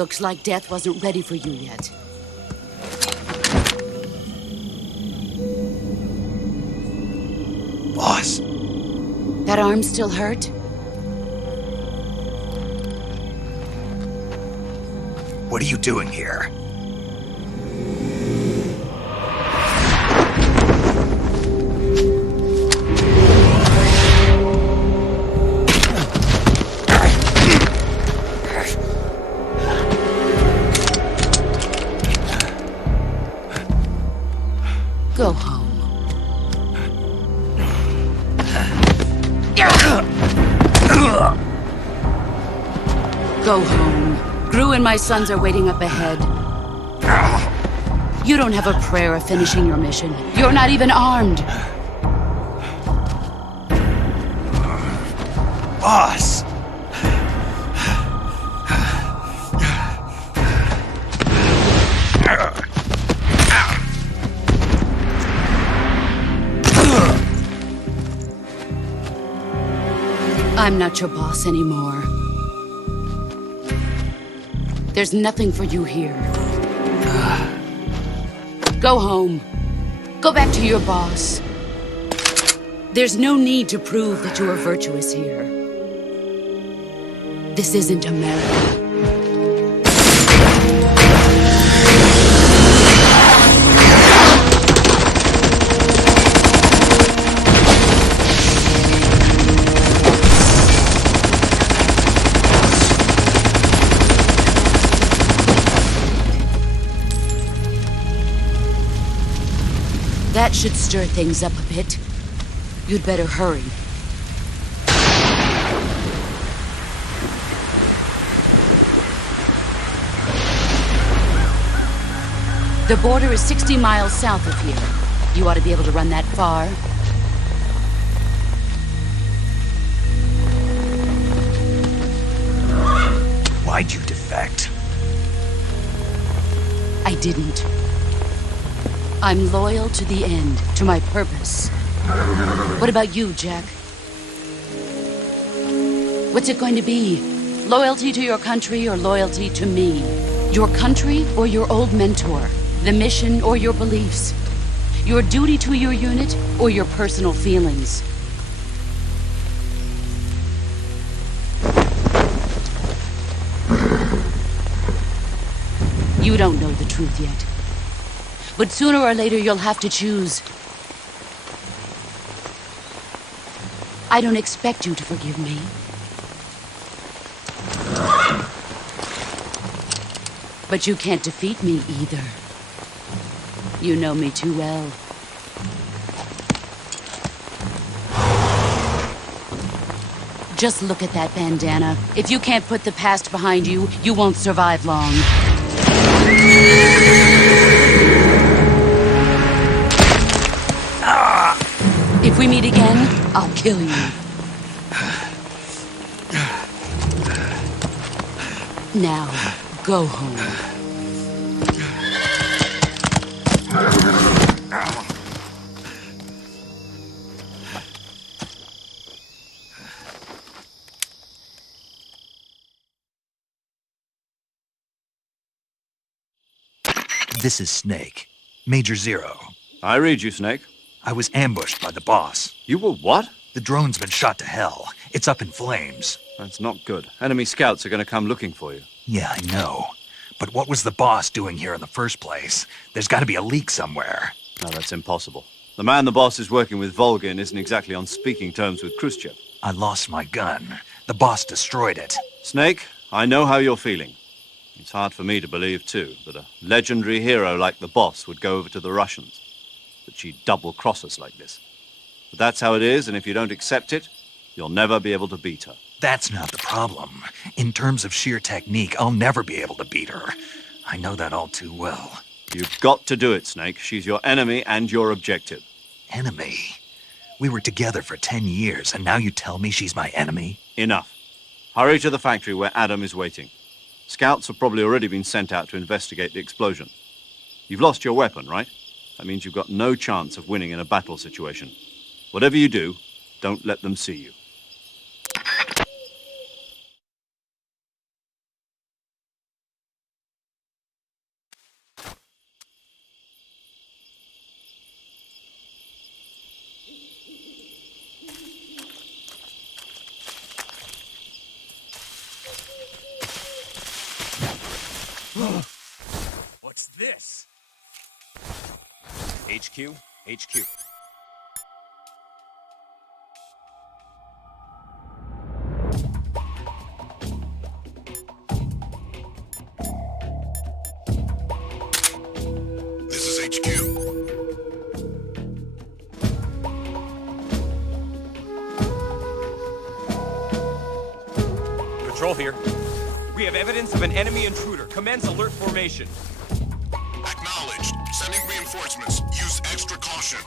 Looks like death wasn't ready for you yet. Boss. That arm still hurt? What are you doing here? Go home. Go home. Gru and my sons are waiting up ahead. You don't have a prayer of finishing your mission. You're not even armed. Boss! I'm not your boss anymore. There's nothing for you here. Go home. Go back to your boss. There's no need to prove that you are virtuous here. This isn't America. That should stir things up a bit. You'd better hurry. The border is 60 miles south of here. You ought to be able to run that far. Why'd you defect? I didn't. I'm loyal to the end, to my purpose. What about you, Jack? What's it going to be? Loyalty to your country or loyalty to me? Your country or your old mentor? The mission or your beliefs? Your duty to your unit or your personal feelings? You don't know the truth yet. But sooner or later, you'll have to choose. I don't expect you to forgive me. But you can't defeat me either. You know me too well. Just look at that bandana. If you can't put the past behind you, you won't survive long. If we meet again, I'll kill you. Now, go home. This is Snake. Major Zero. I read you, Snake. I was ambushed by the boss. You were what? The drone's been shot to hell. It's up in flames. That's not good. Enemy scouts are going to come looking for you. Yeah, I know. But what was the boss doing here in the first place? There's got to be a leak somewhere. No, that's impossible. The man the boss is working with, Volgin, isn't exactly on speaking terms with Khrushchev. I lost my gun. The boss destroyed it. Snake, I know how you're feeling. It's hard for me to believe, too, that a legendary hero like the boss would go over to the Russians. That she'd double-cross us like this. But that's how it is, and if you don't accept it, you'll never be able to beat her. That's not the problem. In terms of sheer technique, I'll never be able to beat her. I know that all too well. You've got to do it, Snake. She's your enemy and your objective. Enemy? We were together for 10 years, and now you tell me she's my enemy? Enough. Hurry to the factory where Adam is waiting. Scouts have probably already been sent out to investigate the explosion. You've lost your weapon, right? That means you've got no chance of winning in a battle situation. Whatever you do, don't let them see you. this? HQ? HQ. This is HQ. Patrol here. We have evidence of an enemy intruder. Commence alert formation. Acknowledged. Sending reinforcements. Use extra caution.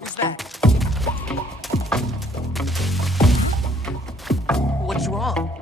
Who's that? What's wrong?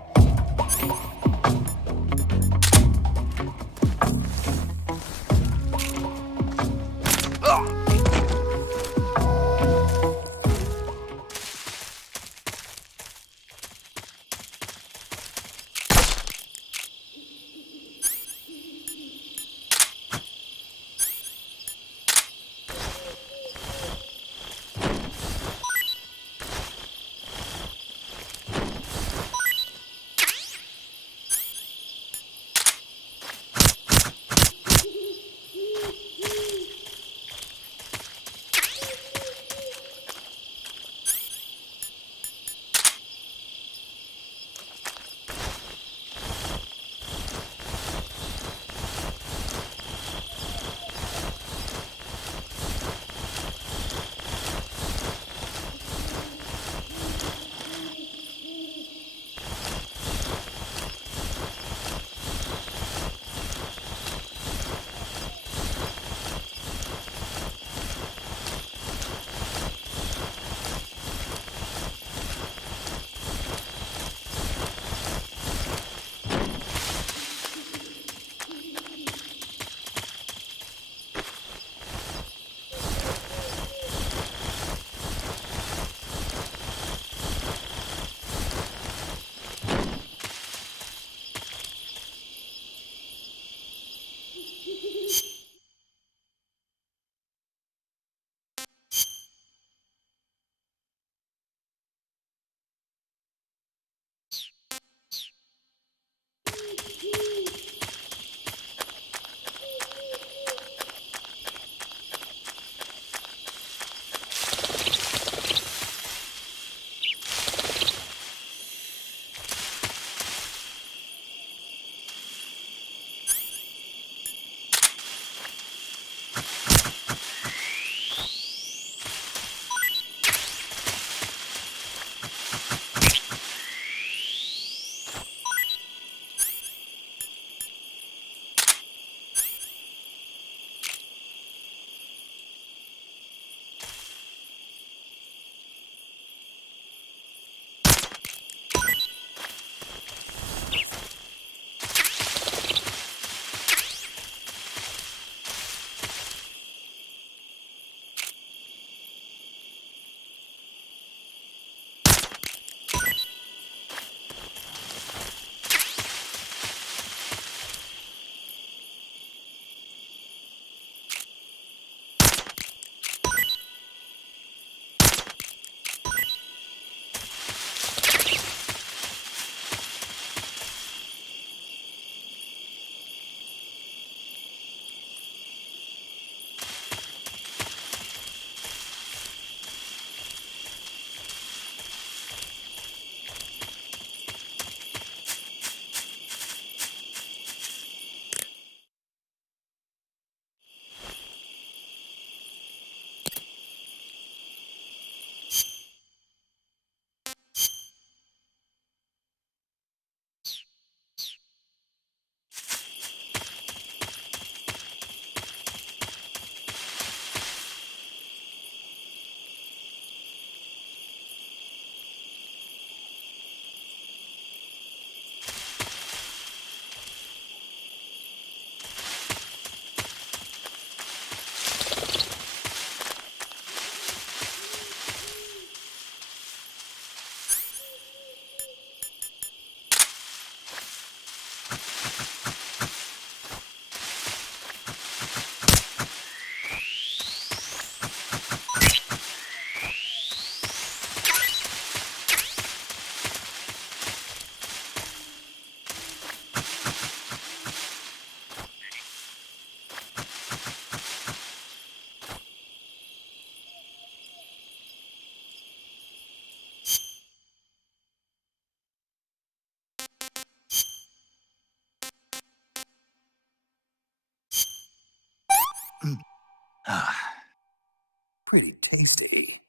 Pretty tasty.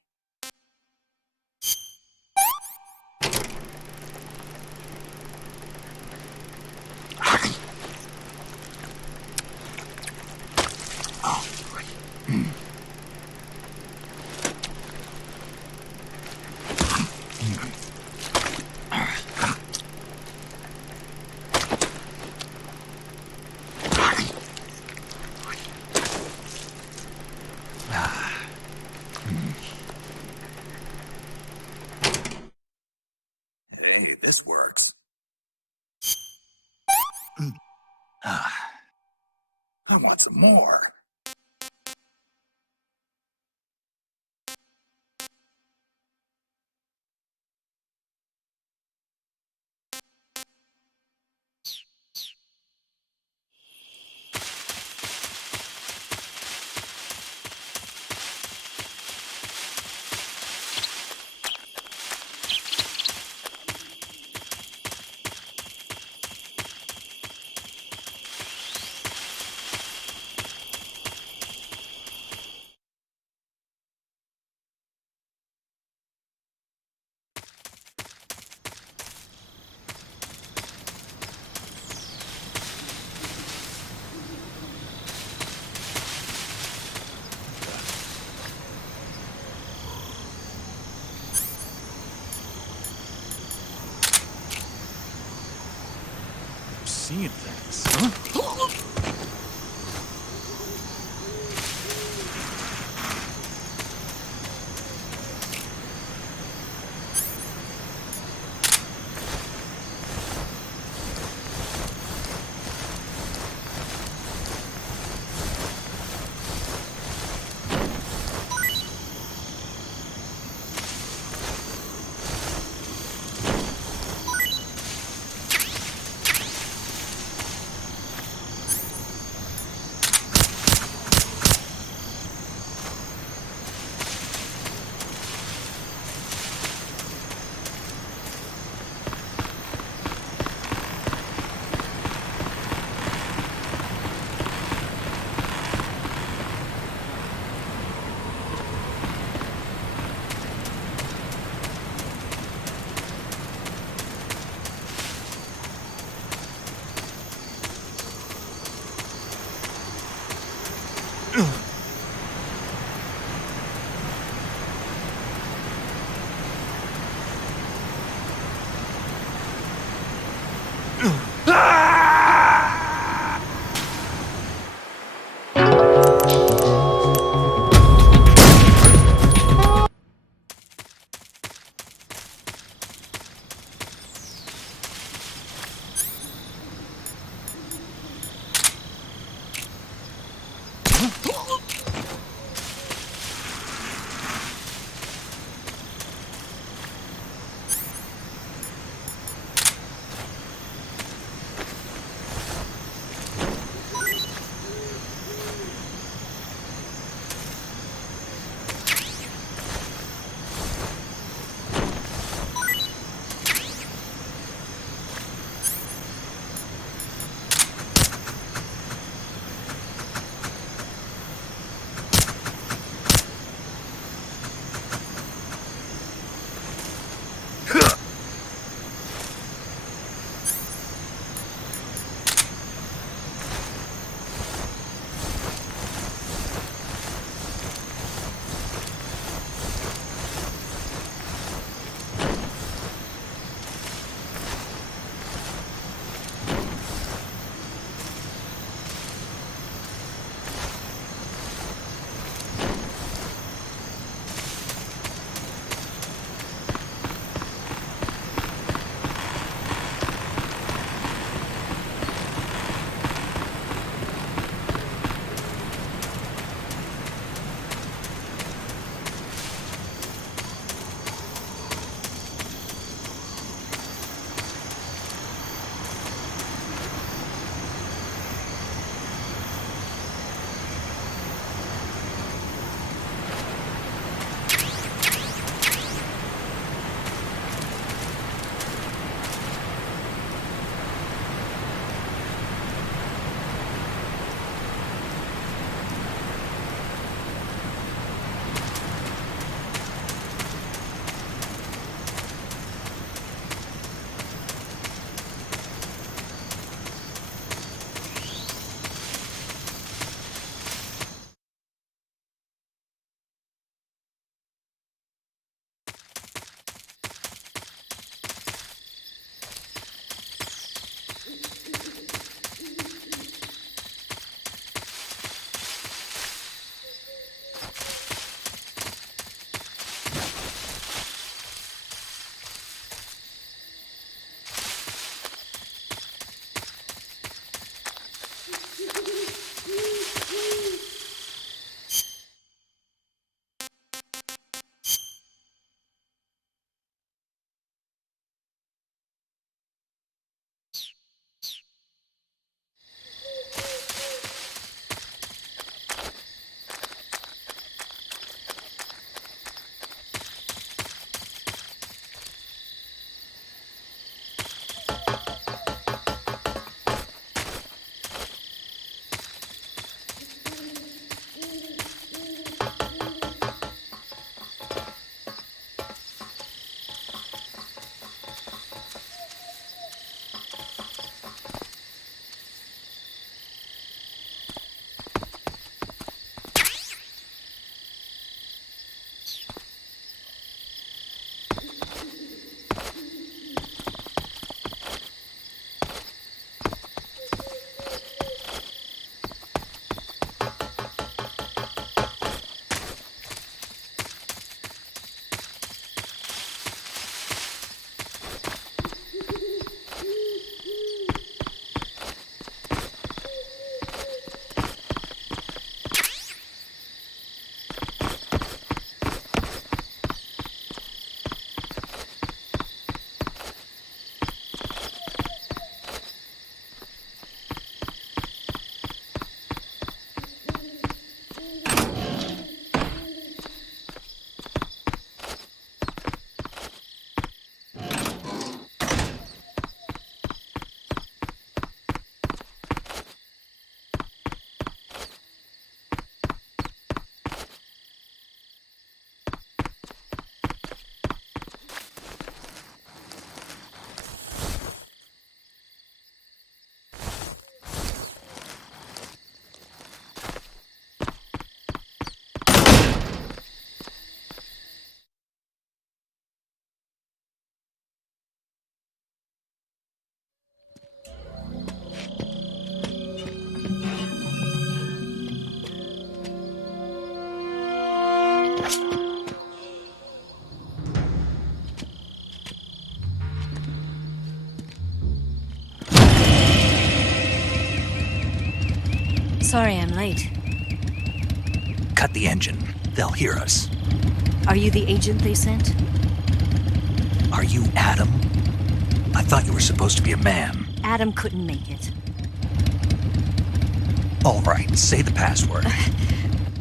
Hey, this works. I want some more. Seeing things, huh? Sorry I'm late. Cut the engine. They'll hear us. Are you the agent they sent? Are you Adam? I thought you were supposed to be a man. Adam couldn't make it. All right, say the password.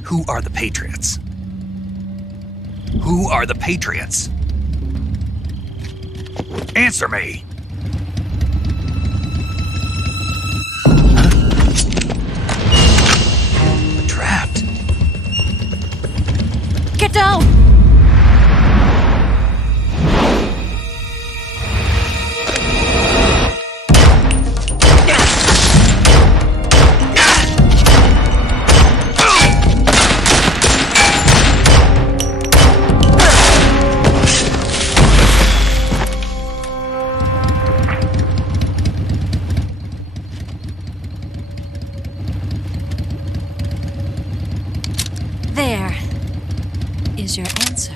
Who are the Patriots? Who are the Patriots? Answer me! We're trapped. Get down! There is your answer.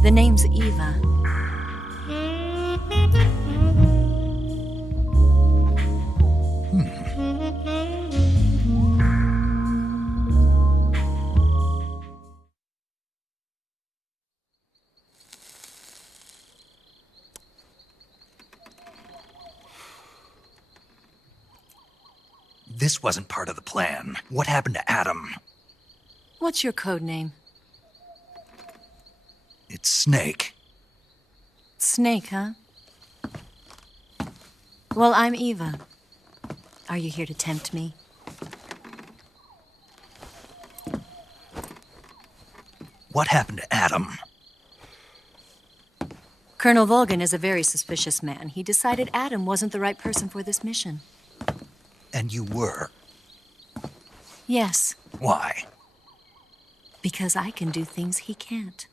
The name's Eva. This wasn't part of the plan. What happened to Adam? What's your code name? It's Snake. Snake, huh? Well, I'm Eva. Are you here to tempt me? What happened to Adam? Colonel Volgan is a very suspicious man. He decided Adam wasn't the right person for this mission. And you were. Yes, Why? because I can do things he can't.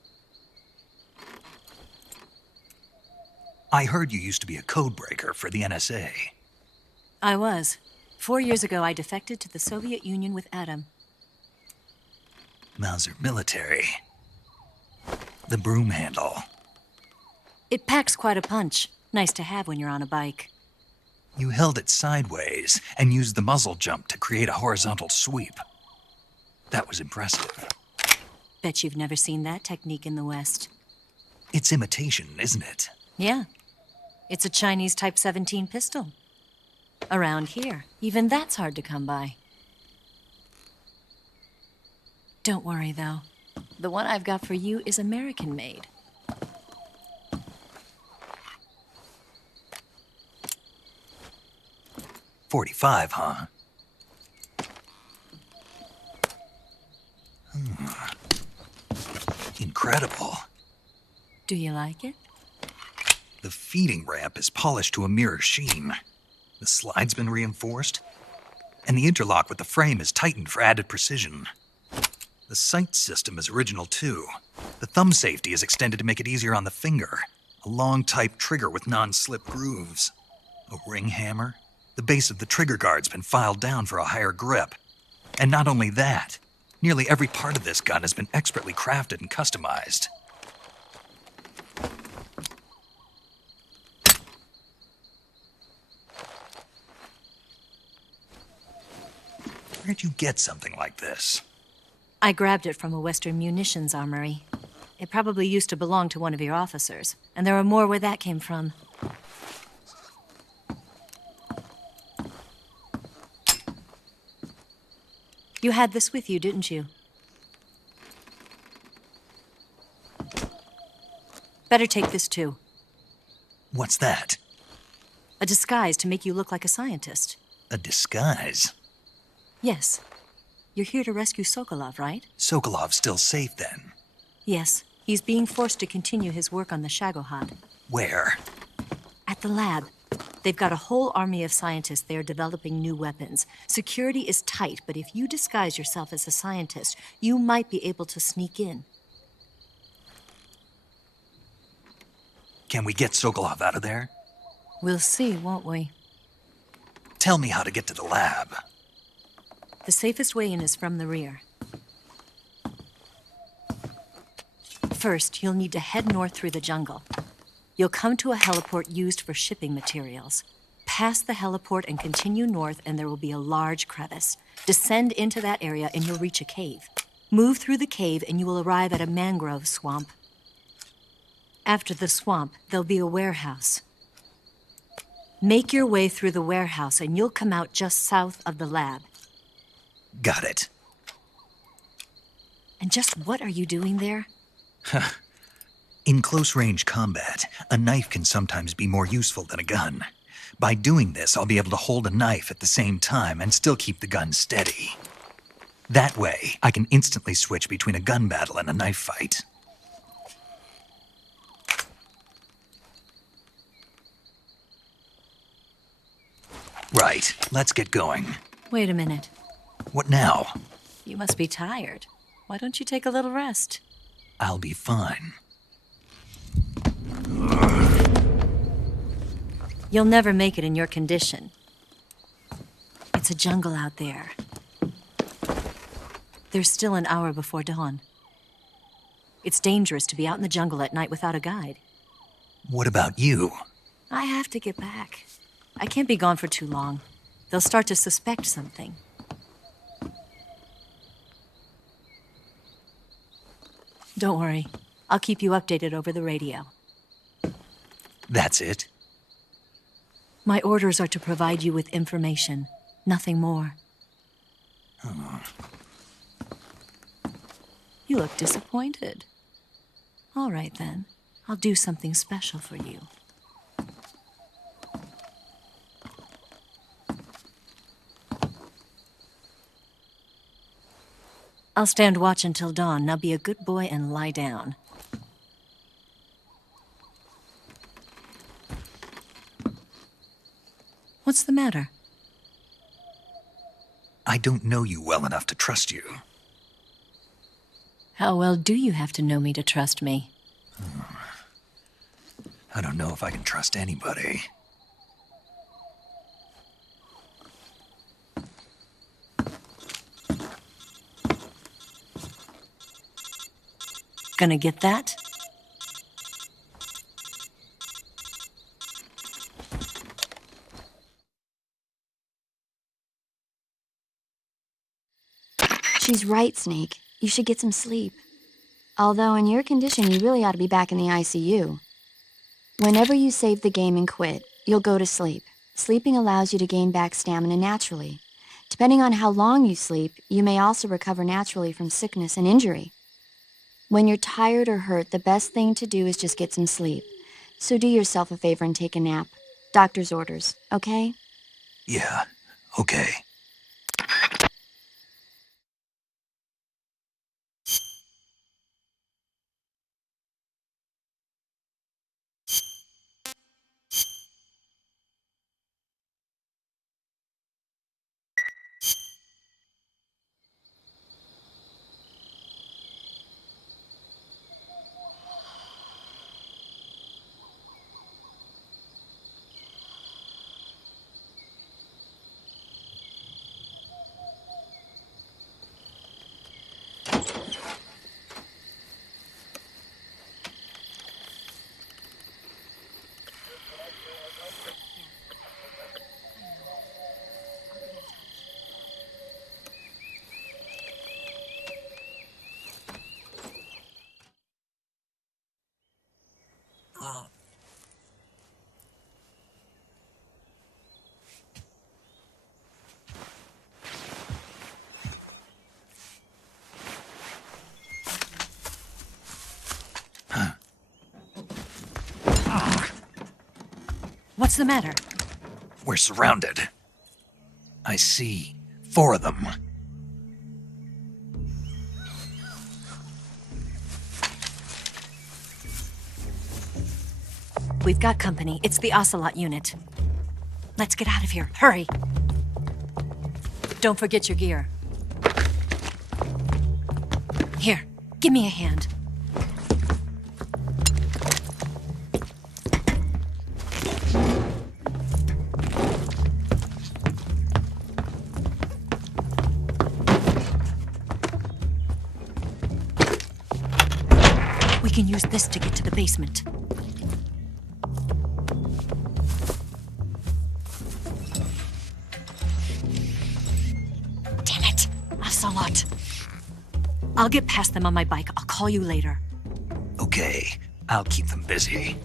I heard you used to be a codebreaker for the NSA. I was. 4 years ago, I defected to the Soviet Union with Adam. Mauser military. The broom handle. It packs quite a punch. Nice to have when you're on a bike. You held it sideways and used the muzzle jump to create a horizontal sweep. That was impressive. Bet you've never seen that technique in the West. It's imitation, isn't it? Yeah. It's a Chinese Type 17 pistol. Around here, even that's hard to come by. Don't worry, though. The one I've got for you is American-made. .45, huh? Incredible. Do you like it? The feeding ramp is polished to a mirror sheen. The slide's been reinforced, and the interlock with the frame is tightened for added precision. The sight system is original too. The thumb safety is extended to make it easier on the finger. A long type trigger with non-slip grooves. A ring hammer. The base of the trigger guard's been filed down for a higher grip. And not only that, nearly every part of this gun has been expertly crafted and customized. Where'd you get something like this? I grabbed it from a Western munitions armory. It probably used to belong to one of your officers, and there are more where that came from. You had this with you, didn't you? Better take this too. What's that? A disguise to make you look like a scientist. A disguise? Yes. You're here to rescue Sokolov, right? Sokolov's still safe then. Yes. He's being forced to continue his work on the Shagohod. Where? At the lab. They've got a whole army of scientists there developing new weapons. Security is tight, but if you disguise yourself as a scientist, you might be able to sneak in. Can we get Sokolov out of there? We'll see, won't we? Tell me how to get to the lab. The safest way in is from the rear. First, you'll need to head north through the jungle. You'll come to a heliport used for shipping materials. Pass the heliport and continue north, and there will be a large crevice. Descend into that area, and you'll reach a cave. Move through the cave, and you will arrive at a mangrove swamp. After the swamp, there'll be a warehouse. Make your way through the warehouse, and you'll come out just south of the lab. Got it. And just what are you doing there? In close-range combat, a knife can sometimes be more useful than a gun. By doing this, I'll be able to hold a knife at the same time and still keep the gun steady. That way, I can instantly switch between a gun battle and a knife fight. Right, let's get going. Wait a minute. What now? You must be tired. Why don't you take a little rest? I'll be fine. You'll never make it in your condition. It's a jungle out there. There's still an hour before dawn. It's dangerous to be out in the jungle at night without a guide. What about you? I have to get back. I can't be gone for too long. They'll start to suspect something. Don't worry. I'll keep you updated over the radio. That's it? My orders are to provide you with information, nothing more. You look disappointed. All right, then. I'll do something special for you. I'll stand watch until dawn. Now be a good boy and lie down. What's the matter? I don't know you well enough to trust you. How well do you have to know me to trust me? I don't know if I can trust anybody. Gonna get that? She's right, Snake. You should get some sleep. Although in your condition, you really ought to be back in the ICU. Whenever you save the game and quit, you'll go to sleep. Sleeping allows you to gain back stamina naturally. Depending on how long you sleep, you may also recover naturally from sickness and injury. When you're tired or hurt, the best thing to do is just get some sleep. So do yourself a favor and take a nap. Doctor's orders, okay? Yeah, okay. What's the matter? We're surrounded. I see 4 of them. We've got company. It's the Ocelot unit. Let's get out of here. Hurry! Don't forget your gear. Here, give me a hand. We can use this to get to the basement. Damn it! Ocelot! I'll get past them on my bike. I'll call you later. Okay, I'll keep them busy.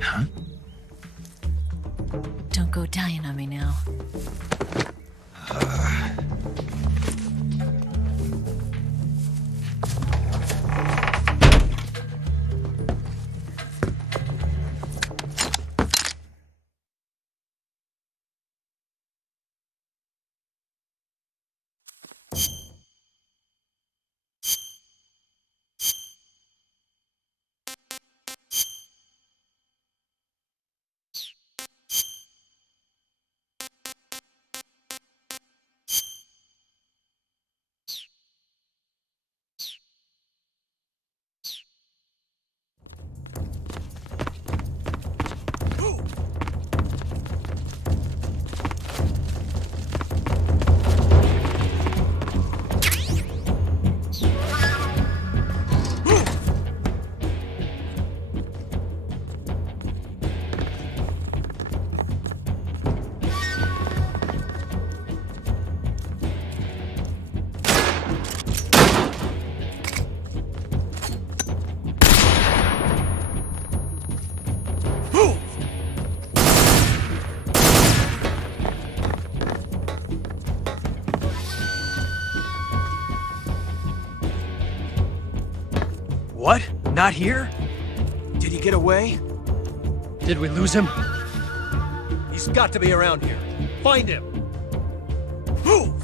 Huh? Don't go dying on me now. What? Not here? Did he get away? Did we lose him? He's got to be around here. Find him! Move!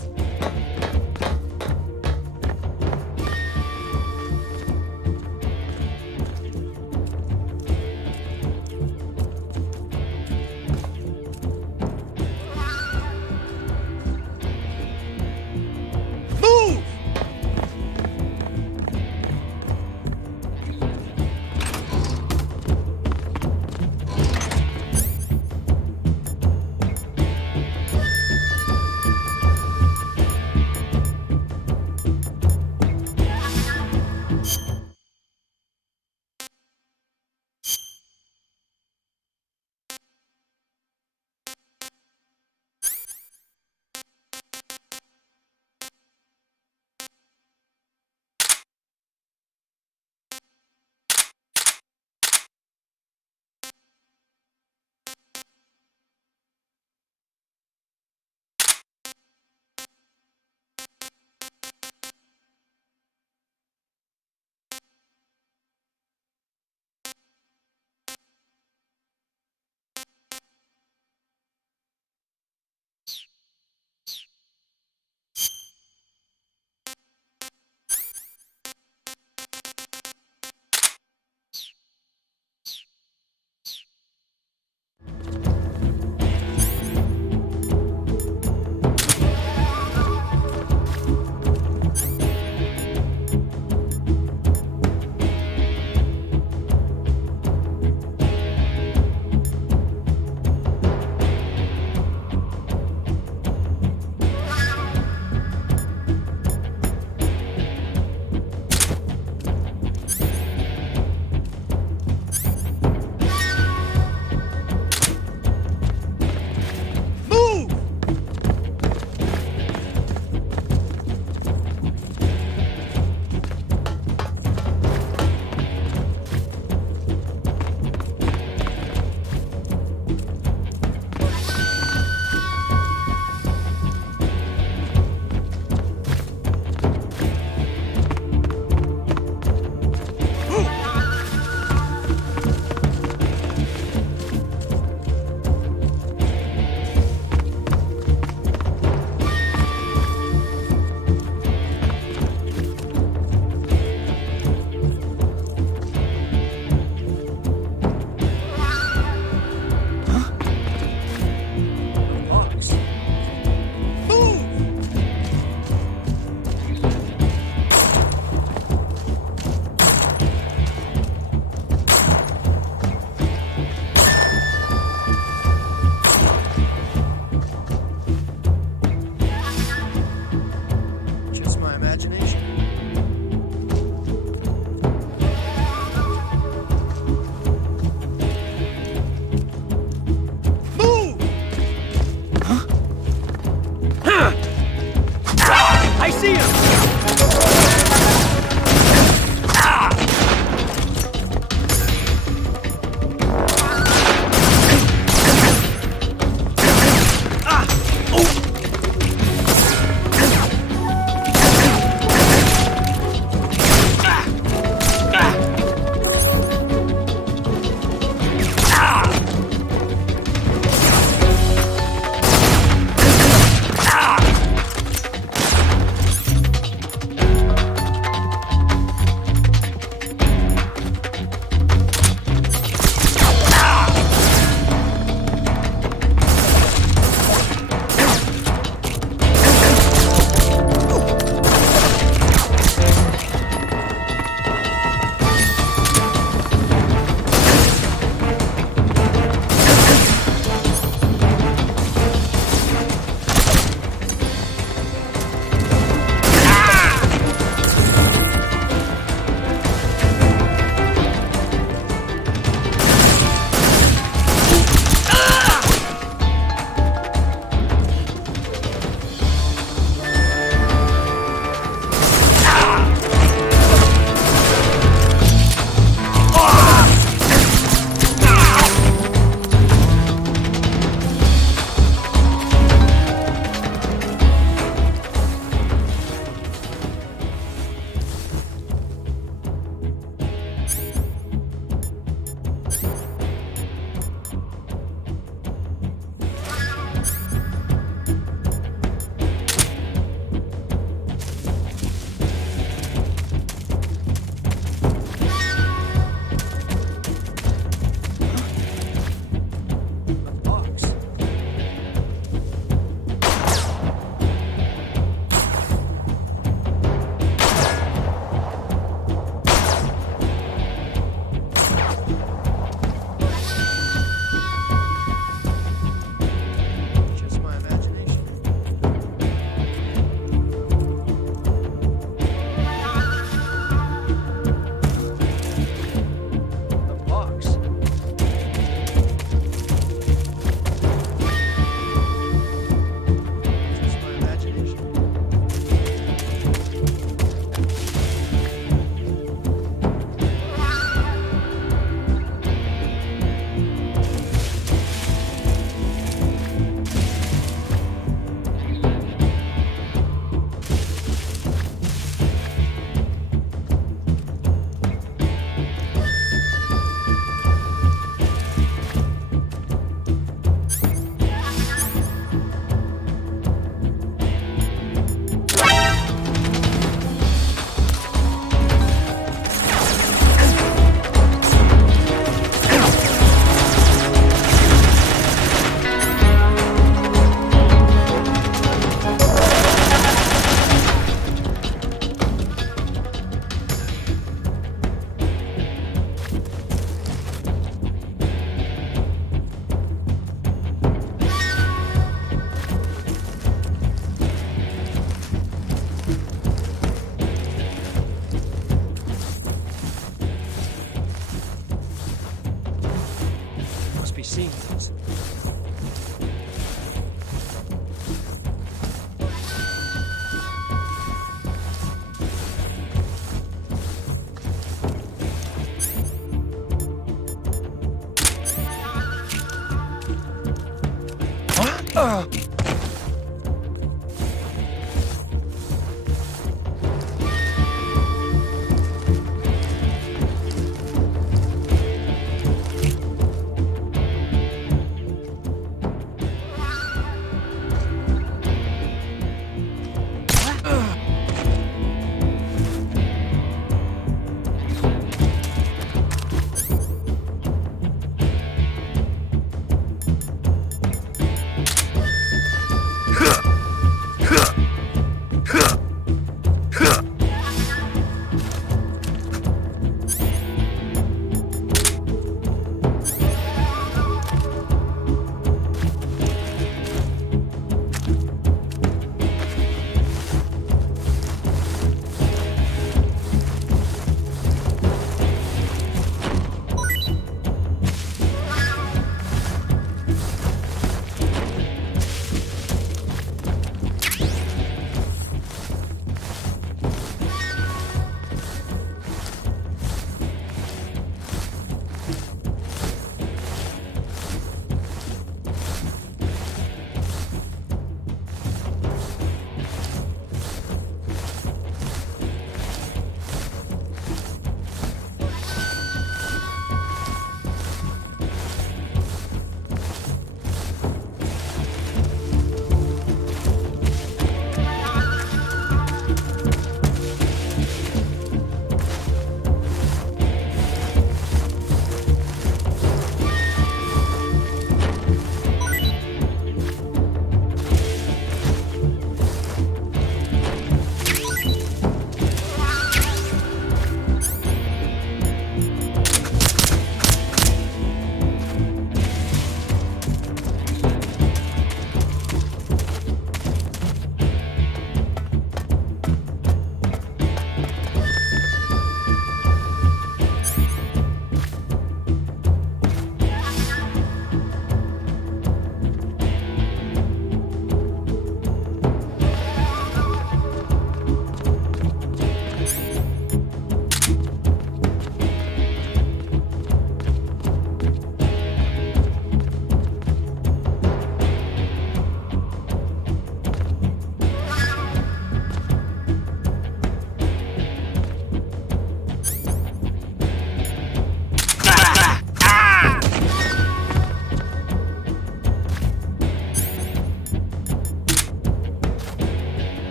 seen these.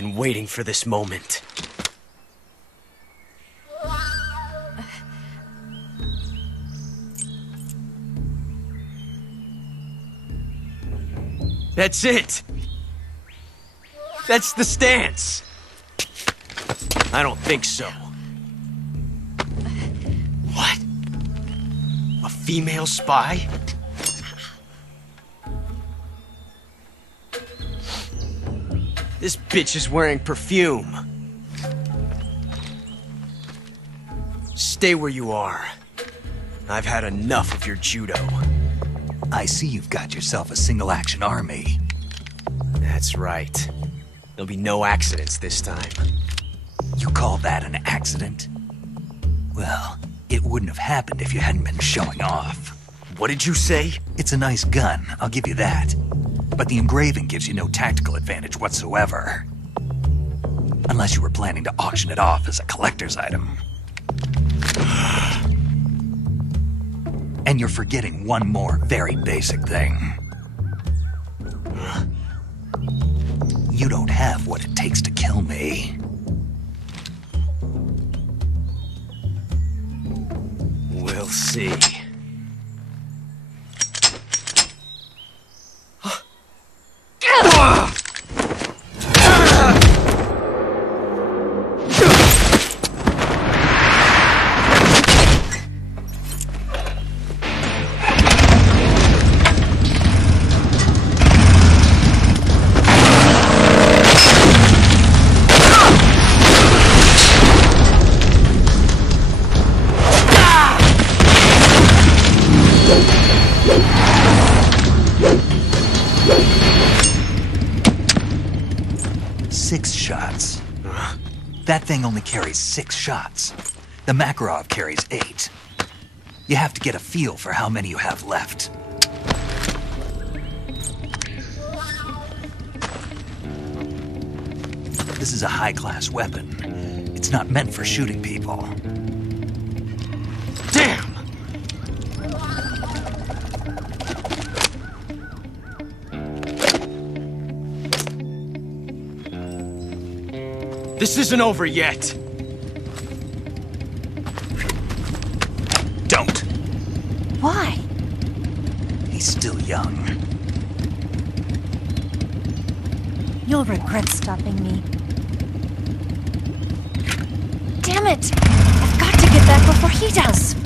been waiting for this moment. That's it! That's the stance! I don't think so. What? A female spy? This bitch is wearing perfume. Stay where you are. I've had enough of your judo. I see you've got yourself a single-action army. That's right. There'll be no accidents this time. You call that an accident? Well, it wouldn't have happened if you hadn't been showing off. What did you say? It's a nice gun, I'll give you that. But the engraving gives you no tactical advantage whatsoever. Unless you were planning to auction it off as a collector's item. And you're forgetting one more very basic thing. You don't have what it takes to kill me. We'll see. That thing only carries 6 shots. The Makarov carries 8. You have to get a feel for how many you have left. This is a high-class weapon. It's not meant for shooting people. Damn! This isn't over yet. Don't. Why? He's still young. You'll regret stopping me. Damn it! I've got to get back before he does!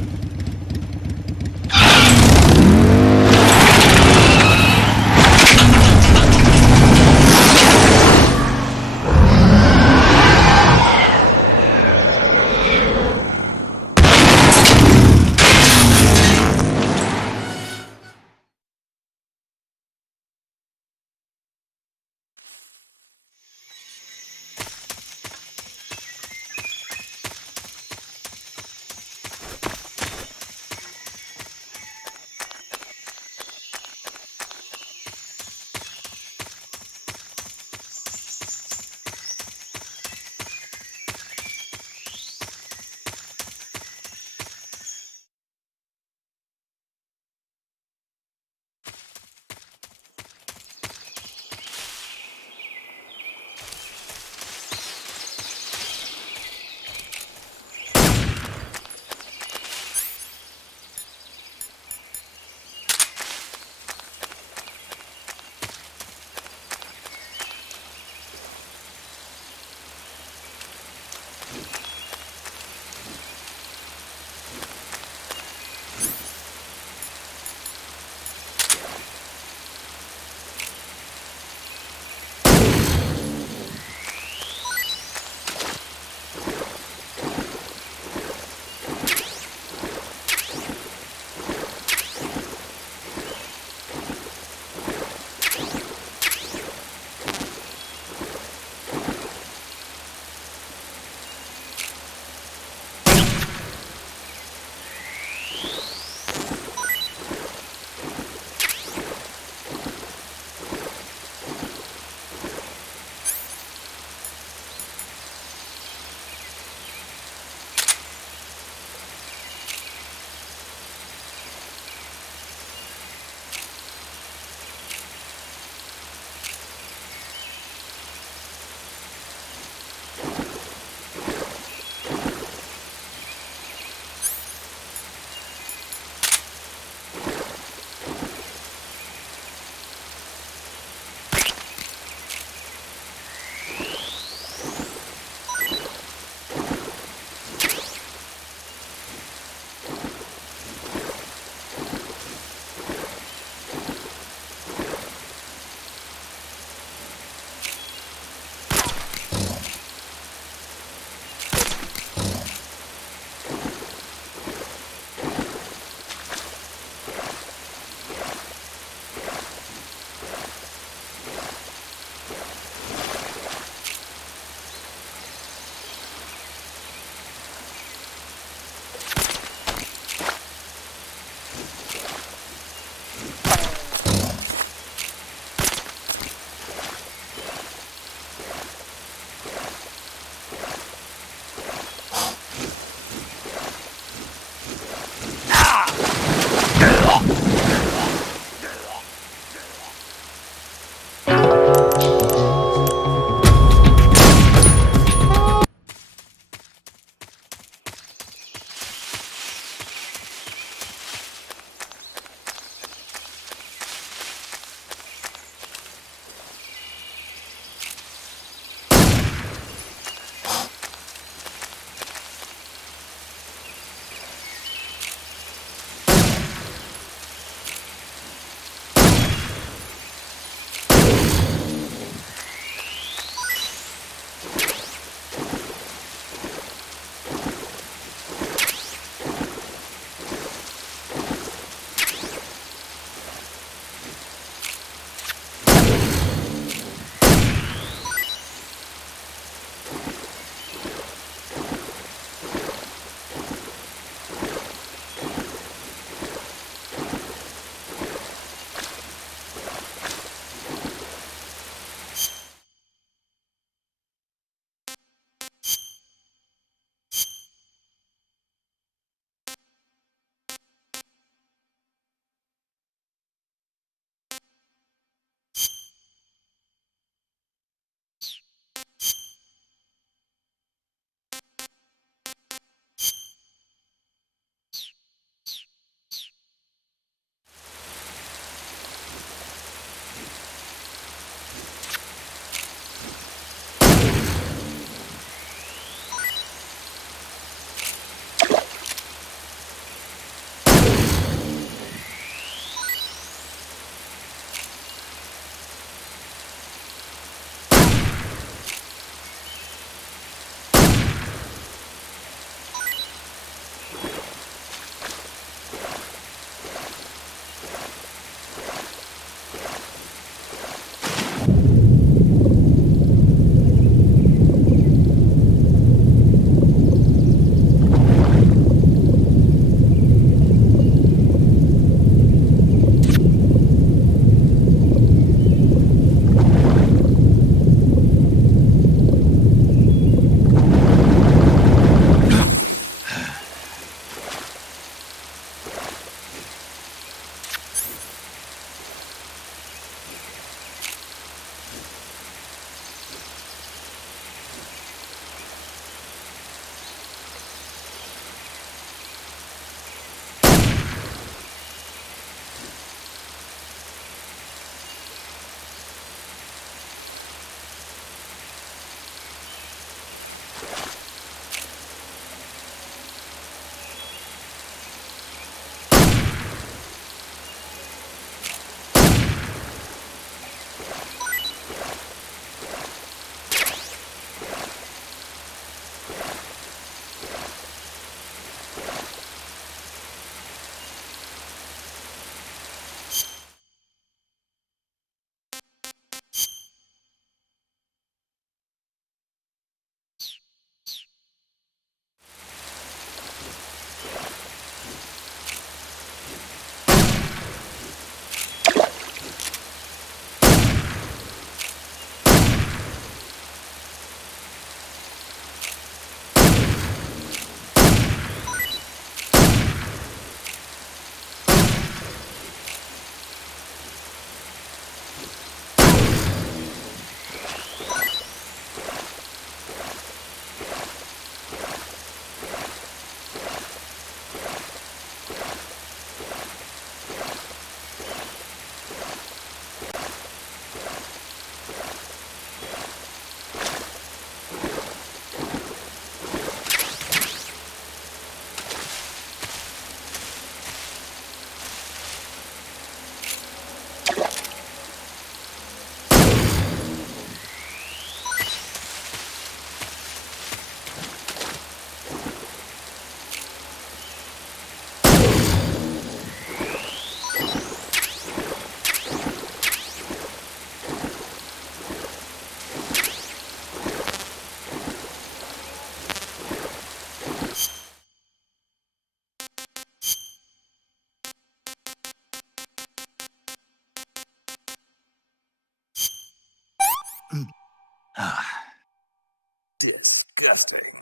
Disgusting.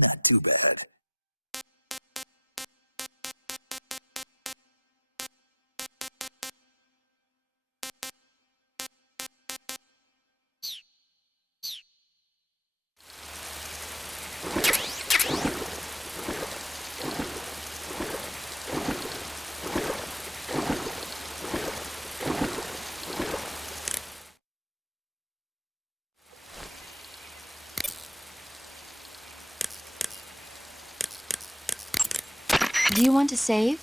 Not too bad. Do you want to save?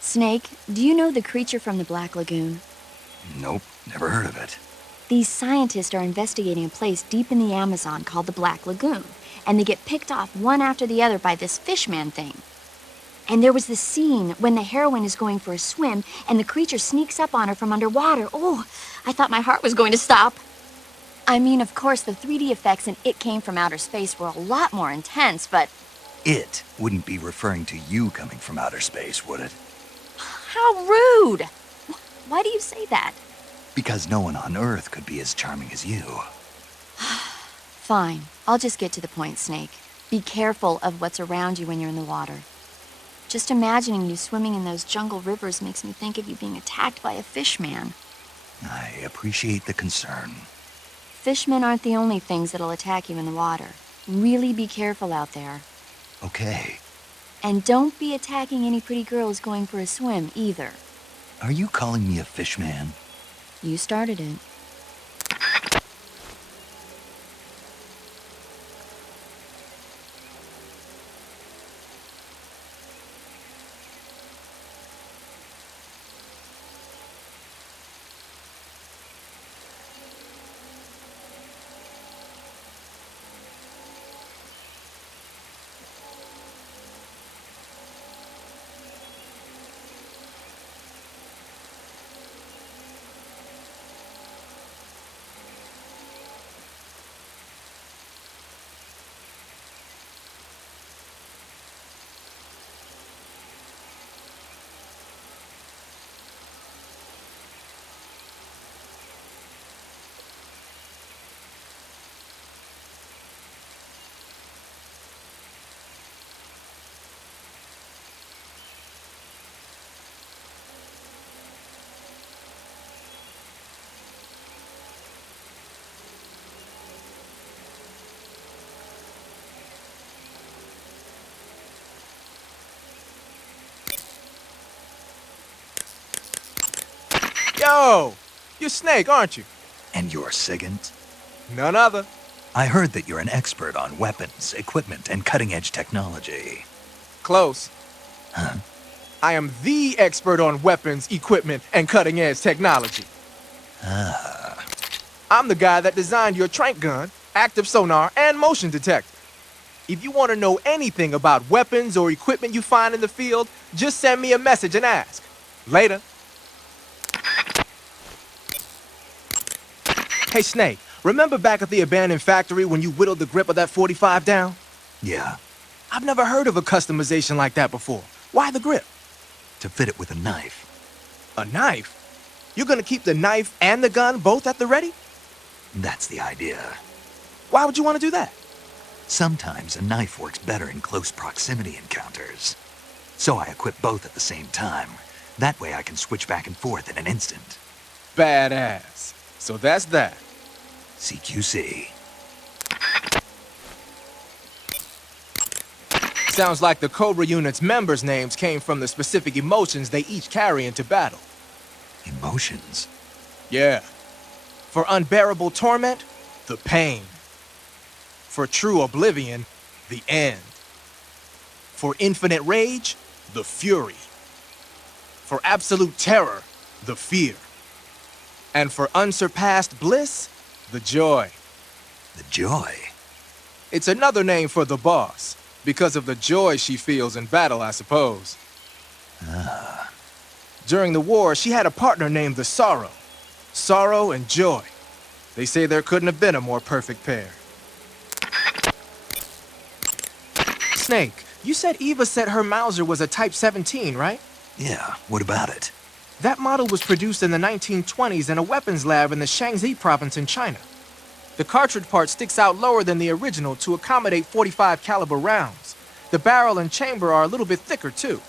Snake, do you know the creature from the Black Lagoon? Nope, never heard of it. These scientists are investigating a place deep in the Amazon called the Black Lagoon, and they get picked off one after the other by this fishman thing. And there was this scene when the heroine is going for a swim, and the creature sneaks up on her from underwater. Oh, I thought my heart was going to stop. I mean, of course, the 3D effects in It Came from Outer Space were a lot more intense, but... It wouldn't be referring to you coming from outer space, would it? How rude! Why do you say that? Because no one on Earth could be as charming as you. Fine. I'll just get to the point, Snake. Be careful of what's around you when you're in the water. Just imagining you swimming in those jungle rivers makes me think of you being attacked by a fishman. I appreciate the concern. Fishmen aren't the only things that'll attack you in the water. Really be careful out there. Okay. And don't be attacking any pretty girls going for a swim, either. Are you calling me a fishman? You started it. Yo! You're Snake, aren't you? And you're Sigint? None other. I heard that you're an expert on weapons, equipment, and cutting-edge technology. Close. Huh? I am the expert on weapons, equipment, and cutting-edge technology. Ah. I'm the guy that designed your trank gun, active sonar, and motion detector. If you want to know anything about weapons or equipment you find in the field, just send me a message and ask. Later. Hey, Snake, remember back at the abandoned factory when you whittled the grip of that 45 down? Yeah, I've never heard of a customization like that before. Why the grip? to fit it with a knife. A knife? You're gonna keep the knife and the gun both at the ready? That's the idea. Why would you want to do that? Sometimes a knife works better in close proximity encounters. So I equip both at the same time. That way I can switch back and forth in an instant. Badass. So that's that. CQC. Sounds like the Cobra unit's members' names came from the specific emotions they each carry into battle. Emotions? Yeah. For unbearable torment, the pain. For true oblivion, the end. For infinite rage, the fury. For absolute terror, the fear. And for unsurpassed bliss, the joy. The joy? It's another name for the boss, because of the joy she feels in battle, I suppose. Ah. During the war, she had a partner named the Sorrow. Sorrow and joy. They say there couldn't have been a more perfect pair. Snake, you said Eva said her Mauser was a Type 17, right? Yeah, what about it? That model was produced in the 1920s in a weapons lab in the Shaanxi province in China. The cartridge part sticks out lower than the original to accommodate 45 caliber rounds. The barrel and chamber are a little bit thicker too.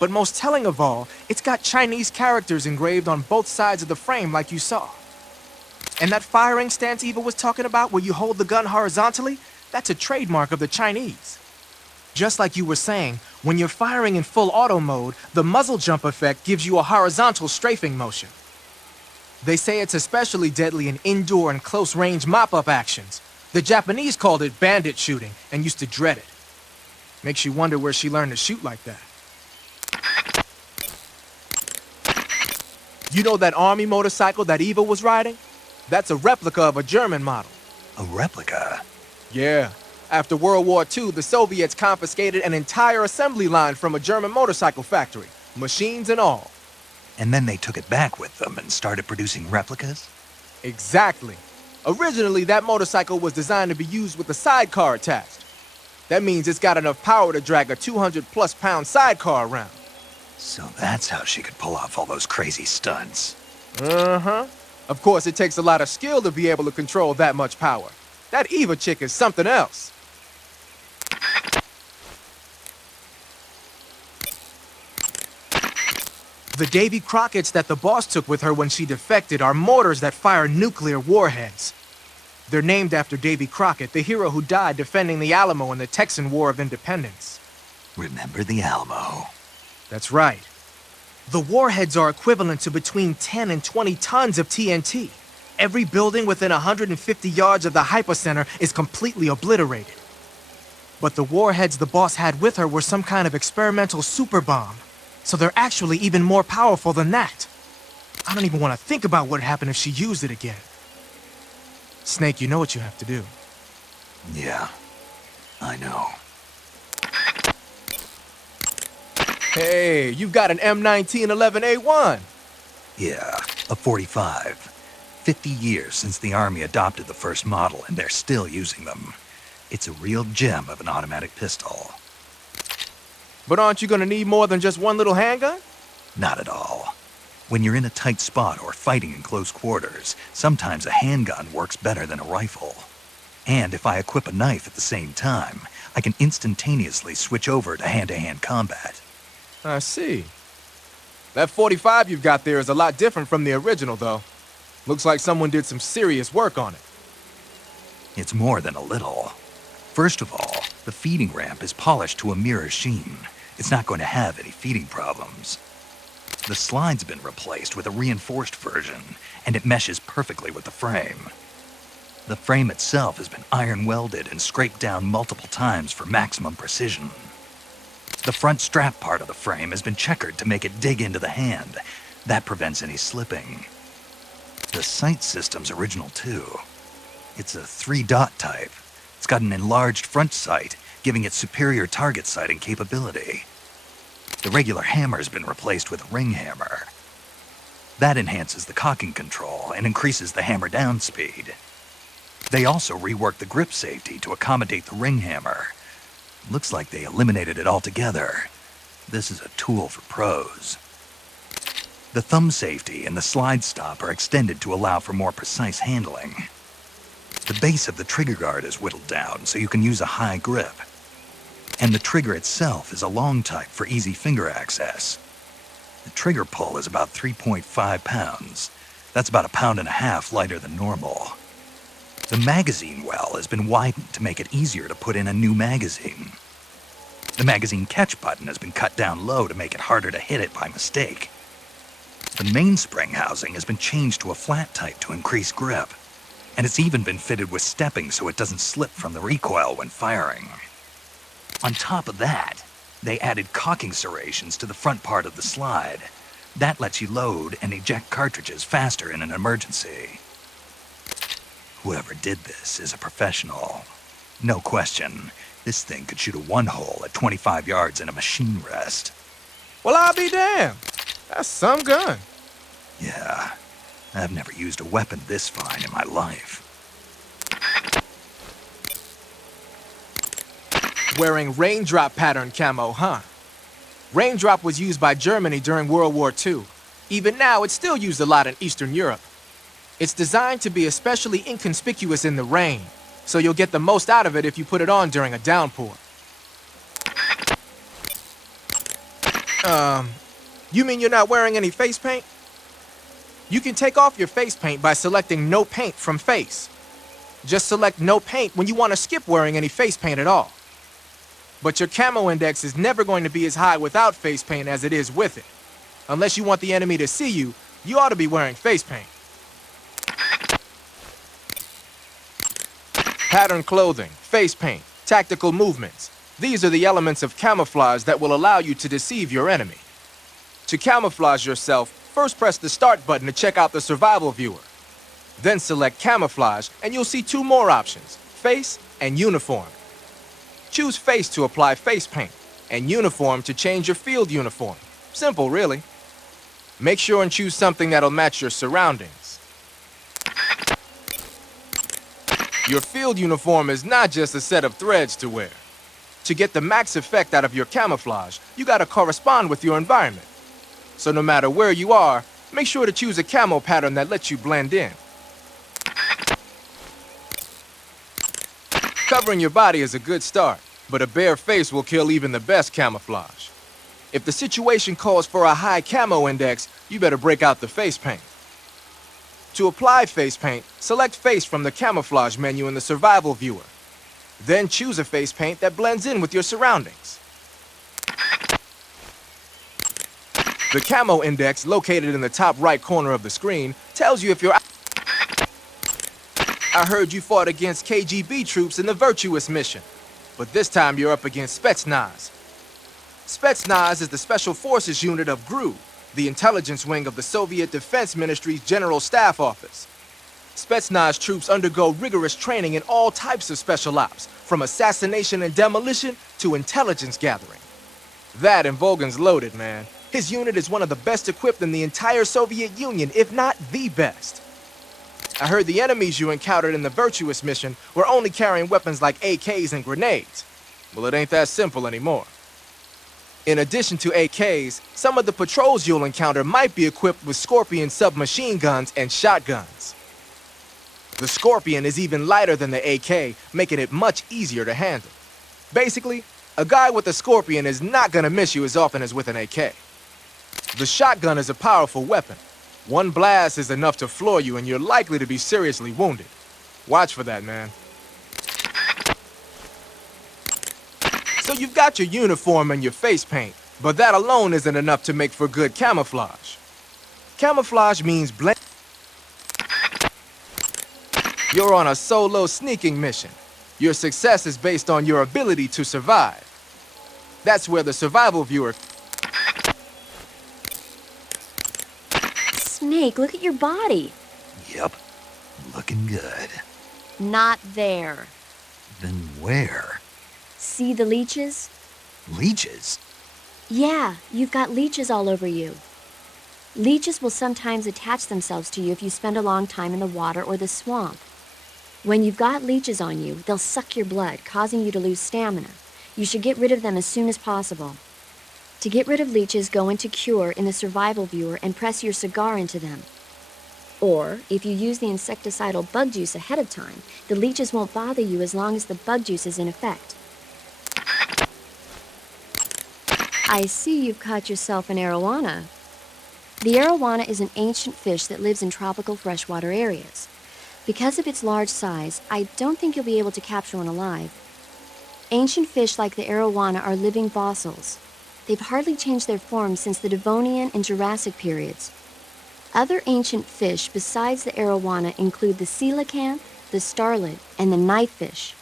But most telling of all, it's got Chinese characters engraved on both sides of the frame like you saw. And that firing stance Eva was talking about where you hold the gun horizontally, that's a trademark of the Chinese. Just like you were saying, when you're firing in full auto mode, the muzzle jump effect gives you a horizontal strafing motion. They say it's especially deadly in indoor and close-range mop-up actions. The Japanese called it bandit shooting and used to dread it. Makes you wonder where she learned to shoot like that. You know that army motorcycle that Eva was riding? That's a replica of a German model. A replica? Yeah. After World War II, the Soviets confiscated an entire assembly line from a German motorcycle factory, machines and all. And then they took it back with them and started producing replicas? Exactly. Originally, that motorcycle was designed to be used with a sidecar attached. That means it's got enough power to drag a 200-plus pound sidecar around. So that's how she could pull off all those crazy stunts. Uh-huh. Of course, it takes a lot of skill to be able to control that much power. That Eva chick is something else. The Davy Crockett's that the boss took with her when she defected are mortars that fire nuclear warheads. They're named after Davy Crockett, the hero who died defending the Alamo in the Texan War of Independence. Remember the Alamo? That's right. The warheads are equivalent to between 10 and 20 tons of TNT. Every building within 150 yards of the hypocenter is completely obliterated. But the warheads the boss had with her were some kind of experimental super bomb. So they're actually even more powerful than that. I don't even want to think about what would happen if she used it again. Snake, you know what you have to do. Yeah, I know. Hey, you've got an M1911A1. Yeah, a 45. 50 years since the Army adopted the first model, and they're still using them. It's a real gem of an automatic pistol. But aren't you gonna need more than just one little handgun? Not at all. When you're in a tight spot or fighting in close quarters, sometimes a handgun works better than a rifle. And if I equip a knife at the same time, I can instantaneously switch over to hand-to-hand combat. I see. That 45 you've got there is a lot different from the original, though. Looks like someone did some serious work on it. It's more than a little. First of all, the feeding ramp is polished to a mirror sheen. It's not going to have any feeding problems. The slide's been replaced with a reinforced version, and it meshes perfectly with the frame. The frame itself has been iron welded and scraped down multiple times for maximum precision. The front strap part of the frame has been checkered to make it dig into the hand. That prevents any slipping. The sight system's original too. It's a 3-dot type. It's got an enlarged front sight, giving it superior target sighting capability. The regular hammer's been replaced with a ring hammer. That enhances the cocking control and increases the hammer down speed. They also reworked the grip safety to accommodate the ring hammer. Looks like they eliminated it altogether. This is a tool for pros. The thumb safety and the slide stop are extended to allow for more precise handling. The base of the trigger guard is whittled down so you can use a high grip. And the trigger itself is a long type for easy finger access. The trigger pull is about 3.5 pounds. That's about 1.5 pounds lighter than normal. The magazine well has been widened to make it easier to put in a new magazine. The magazine catch button has been cut down low to make it harder to hit it by mistake. The mainspring housing has been changed to a flat type to increase grip. And it's even been fitted with stepping so it doesn't slip from the recoil when firing. On top of that, They added caulking serrations to the front part of the slide. That lets you load and eject cartridges faster in an emergency. Whoever did this is a professional. No question, this thing could shoot a one-hole at 25 yards in a machine rest. Well, I'll be damned. That's some gun. Yeah, I've never used a weapon this fine in my life. Wearing raindrop pattern camo, huh? Raindrop was used by Germany during World War II. Even now, it's still used a lot in Eastern Europe. It's designed to be especially inconspicuous in the rain, so you'll get the most out of it if you put it on during a downpour. You mean you're not wearing any face paint? You can take off your face paint by selecting No Paint from Face. Just select No Paint when you want to skip wearing any face paint at all. But your camo index is never going to be as high without face paint as it is with it. Unless you want the enemy to see you, you ought to be wearing face paint. Pattern clothing, face paint, tactical movements. These are the elements of camouflage that will allow you to deceive your enemy. To camouflage yourself, first press the Start button to check out the survival viewer. Then select Camouflage, and you'll see two more options, Face and Uniform. Choose Face to apply face paint, and Uniform to change your field uniform. Simple, really. Make sure and choose something that'll match your surroundings. Your field uniform is not just a set of threads to wear. To get the max effect out of your camouflage, you gotta correspond with your environment. So no matter where you are, make sure to choose a camo pattern that lets you blend in. Covering your body is a good start, but a bare face will kill even the best camouflage. If the situation calls for a high camo index, you better break out the face paint. To apply face paint, select Face from the Camouflage menu in the Survival viewer. Then choose a face paint that blends in with your surroundings. The camo index, located in the top right corner of the screen, tells you if you're... I heard you fought against KGB troops in the Virtuous mission, but this time you're up against Spetsnaz. Spetsnaz is the Special Forces unit of GRU, the intelligence wing of the Soviet Defense Ministry's General Staff Office. Spetsnaz troops undergo rigorous training in all types of special ops, from assassination and demolition to intelligence gathering. That and Volgan's loaded, man. His unit is one of the best equipped in the entire Soviet Union, if not the best. I heard the enemies you encountered in the Virtuous mission were only carrying weapons like AKs and grenades. Well, it ain't that simple anymore. In addition to AKs, some of the patrols you'll encounter might be equipped with Scorpion submachine guns and shotguns. The Scorpion is even lighter than the AK, making it much easier to handle. Basically, a guy with a Scorpion is not gonna miss you as often as with an AK. The shotgun is a powerful weapon. One blast is enough to floor you and you're likely to be seriously wounded. Watch for that, man. So you've got your uniform and your face paint, but that alone isn't enough to make for good camouflage. Camouflage means blend. You're on a solo sneaking mission. Your success is based on your ability to survive. That's where the survival viewer... Snake, look at your body. Yep, looking good. Not there. Then where? See the leeches? Leeches? Yeah, you've got leeches all over you. Leeches will sometimes attach themselves to you if you spend a long time in the water or the swamp. When you've got leeches on you, they'll suck your blood, causing you to lose stamina. You should get rid of them as soon as possible. To get rid of leeches, go into Cure in the Survival viewer and press your cigar into them. Or, if you use the insecticidal bug juice ahead of time, the leeches won't bother you as long as the bug juice is in effect. I see you've caught yourself an arowana. The arowana is an ancient fish that lives in tropical freshwater areas. Because of its large size, I don't think you'll be able to capture one alive. Ancient fish like the arowana are living fossils. They've hardly changed their form since the Devonian and Jurassic periods. Other ancient fish besides the arowana include the coelacanth, the starlet, and the knifefish.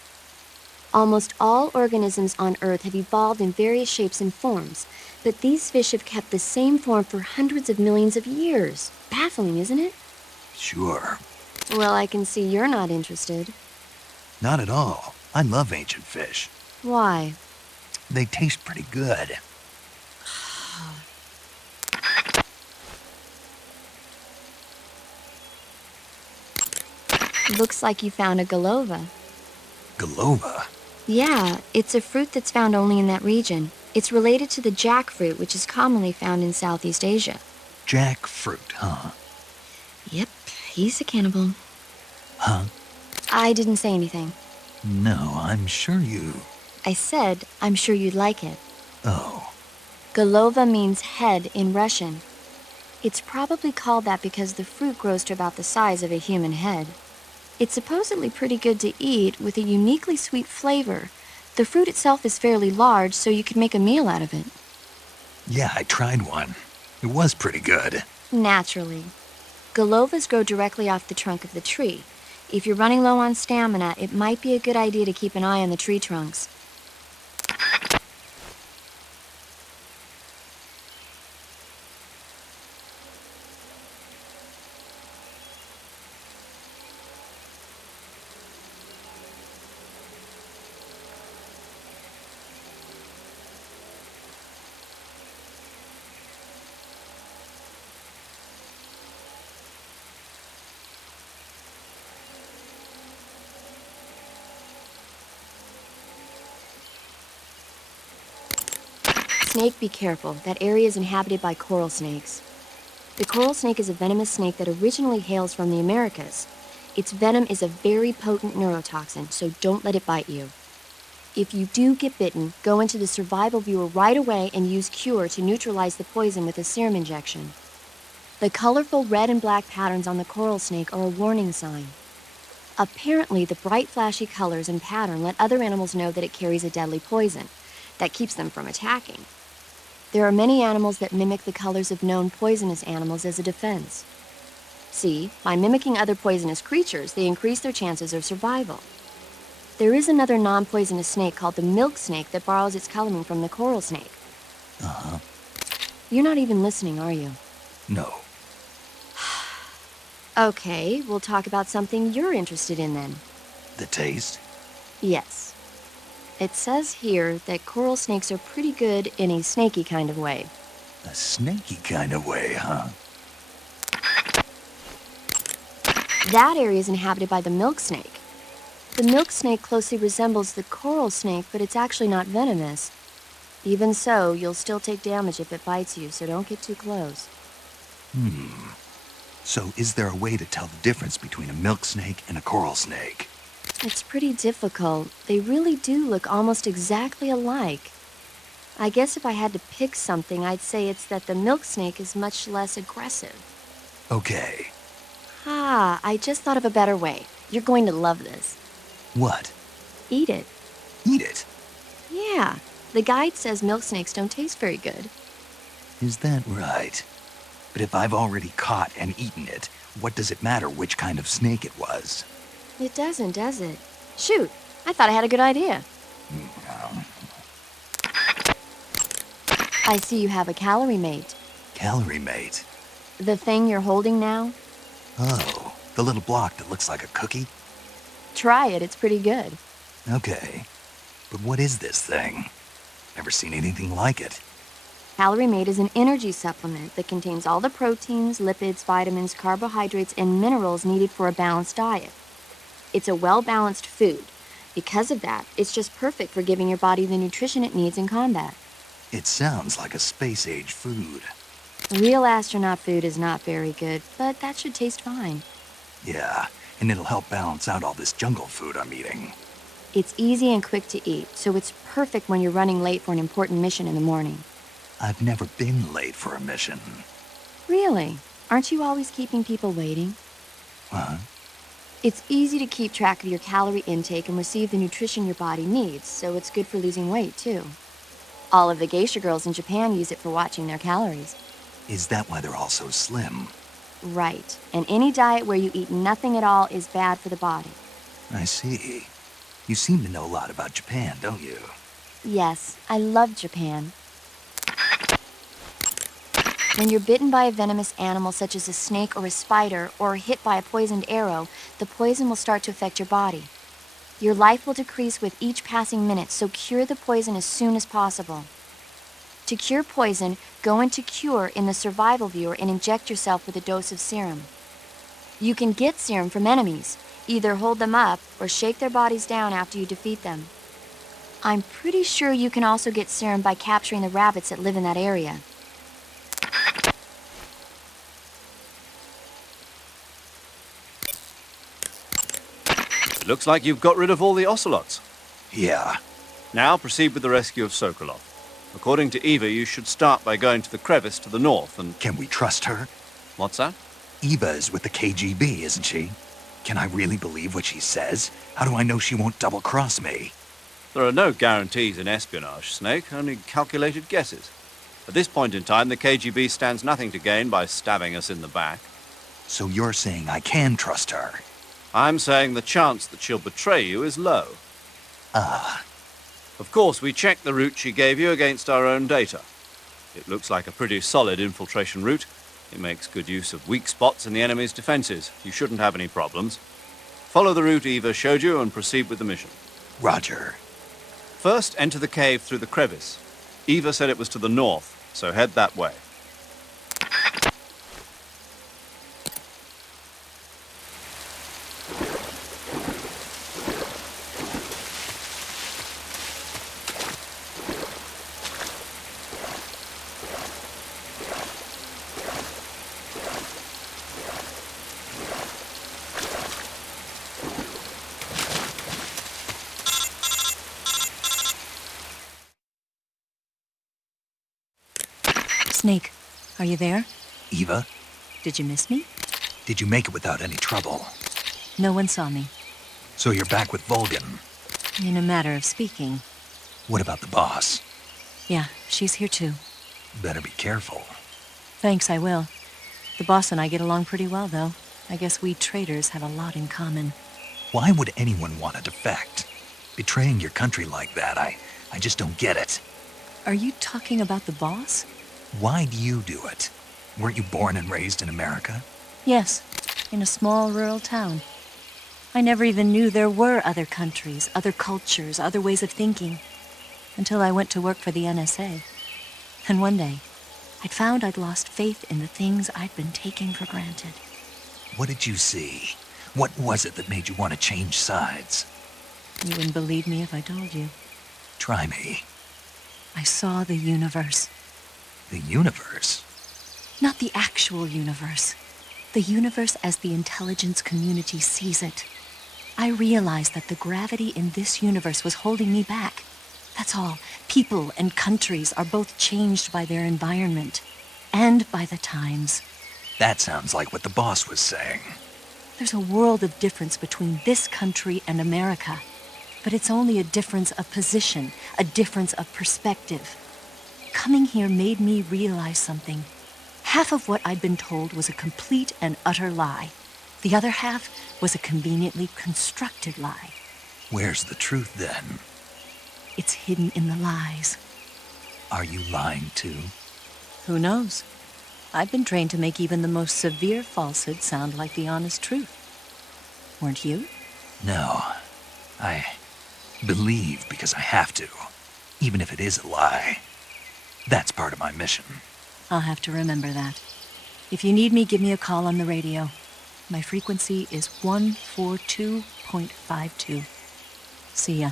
Almost all organisms on Earth have evolved in various shapes and forms, but these fish have kept the same form for hundreds of millions of years. Baffling, isn't it? Sure. Well, I can see you're not interested. Not at all. I love ancient fish. Why? They taste pretty good. Looks like you found a Golova. Golova? Yeah, it's a fruit that's found only in that region. It's related to the jackfruit, which is commonly found in Southeast Asia. Jackfruit, huh? Yep, he's a cannibal. Huh? I didn't say anything. No, I'm sure you... I said, I'm sure you'd like it. Oh. Golova means head in Russian. It's probably called that because the fruit grows to about the size of a human head. It's supposedly pretty good to eat, with a uniquely sweet flavor. The fruit itself is fairly large, so you could make a meal out of it. Yeah, I tried one. It was pretty good. Naturally. Golovas grow directly off the trunk of the tree. If you're running low on stamina, it might be a good idea to keep an eye on the tree trunks. Snake, be careful. That area is inhabited by coral snakes. The coral snake is a venomous snake that originally hails from the Americas. Its venom is a very potent neurotoxin, so don't let it bite you. If you do get bitten, go into the survival viewer right away and use Cure to neutralize the poison with a serum injection. The colorful red and black patterns on the coral snake are a warning sign. Apparently, the bright flashy colors and pattern let other animals know that it carries a deadly poison that keeps them from attacking. There are many animals that mimic the colors of known poisonous animals as a defense. See, by mimicking other poisonous creatures, they increase their chances of survival. There is another non-poisonous snake called the milk snake that borrows its coloring from the coral snake. Uh-huh. You're not even listening, are you? No. Okay, we'll talk about something you're interested in then. The taste? Yes. It says here that coral snakes are pretty good in a snaky kind of way. A snaky kind of way, huh? That area is inhabited by the milk snake. The milk snake closely resembles the coral snake, but it's actually not venomous. Even so, you'll still take damage if it bites you, so don't get too close. So is there a way to tell the difference between a milk snake and a coral snake? It's pretty difficult. They really do look almost exactly alike. I guess if I had to pick something, I'd say it's that the milk snake is much less aggressive. Okay. Ah, I just thought of a better way. You're going to love this. What? Eat it. Eat it? Yeah. The guide says milk snakes don't taste very good. Is that right? But if I've already caught and eaten it, what does it matter which kind of snake it was? It doesn't, does it? Shoot, I thought I had a good idea. I see you have a calorie mate. Calorie mate? The thing you're holding now? Oh, the little block that looks like a cookie? Try it, it's pretty good. Okay. But what is this thing? Never seen anything like it. Calorie Mate is an energy supplement that contains all the proteins, lipids, vitamins, carbohydrates, and minerals needed for a balanced diet. It's a well-balanced food. Because of that, it's just perfect for giving your body the nutrition it needs in combat. It sounds like a space-age food. Real astronaut food is not very good, but that should taste fine. Yeah, and it'll help balance out all this jungle food I'm eating. It's easy and quick to eat, so it's perfect when you're running late for an important mission in the morning. I've never been late for a mission. Really? Aren't you always keeping people waiting? Huh? It's easy to keep track of your calorie intake and receive the nutrition your body needs, so it's good for losing weight, too. All of the geisha girls in Japan use it for watching their calories. Is that why they're all so slim? Right. And any diet where you eat nothing at all is bad for the body. I see. You seem to know a lot about Japan, don't you? Yes, I love Japan. When you're bitten by a venomous animal such as a snake or a spider, or hit by a poisoned arrow, the poison will start to affect your body. Your life will decrease with each passing minute, so cure the poison as soon as possible. To cure poison, go into Cure in the survival viewer and inject yourself with a dose of serum. You can get serum from enemies. Either hold them up or shake their bodies down after you defeat them. I'm pretty sure you can also get serum by capturing the rabbits that live in that area. It looks like you've got rid of all the ocelots. Yeah. Now proceed with the rescue of Sokolov. According to Eva, you should start by going to the crevice to the north and... Can we trust her? What's that? Eva is with the KGB, isn't she? Can I really believe what she says? How do I know she won't double-cross me? There are no guarantees in espionage, Snake, only calculated guesses. At this point in time, the KGB stands nothing to gain by stabbing us in the back. So you're saying I can trust her? I'm saying the chance that she'll betray you is low. Ah. Of course, we checked the route she gave you against our own data. It looks like a pretty solid infiltration route. It makes good use of weak spots in the enemy's defenses. You shouldn't have any problems. Follow the route Eva showed you and proceed with the mission. Roger. First, enter the cave through the crevice. Eva said it was to the north, so head that way. Snake, are you there? Eva, Did you miss me? did you make it without any trouble? No one saw me. So you're back with Volgin. In a matter of speaking. What about the boss? Yeah, she's here too. Better be careful. Thanks, I will. The boss and I get along pretty well, though. I guess we traitors have a lot in common. Why would anyone want to defect? Betraying your country like that, I just don't get it. Are you talking about the boss? Why do you do it? Weren't you born and raised in America? Yes, in a small rural town. I never even knew there were other countries, other cultures, other ways of thinking, until I went to work for the NSA. And one day, I'd found I'd lost faith in the things I'd been taking for granted. What did you see? What was it that made you want to change sides? You wouldn't believe me if I told you. Try me. I saw the universe. The universe? Not the actual universe. The universe as the intelligence community sees it. I realized that the gravity in this universe was holding me back. That's all. People and countries are both changed by their environment and by the times. That sounds like what the boss was saying. There's a world of difference between this country and America. But it's only a difference of position, a difference of perspective. Coming here made me realize something. Half of what I'd been told was a complete and utter lie. The other half was a conveniently constructed lie. Where's the truth, then? It's hidden in the lies. Are you lying, too? Who knows? I've been trained to make even the most severe falsehood sound like the honest truth. Weren't you? No. I believe because I have to, even if it is a lie. That's part of my mission. I'll have to remember that. If you need me, give me a call on the radio. My frequency is 142.52. See ya.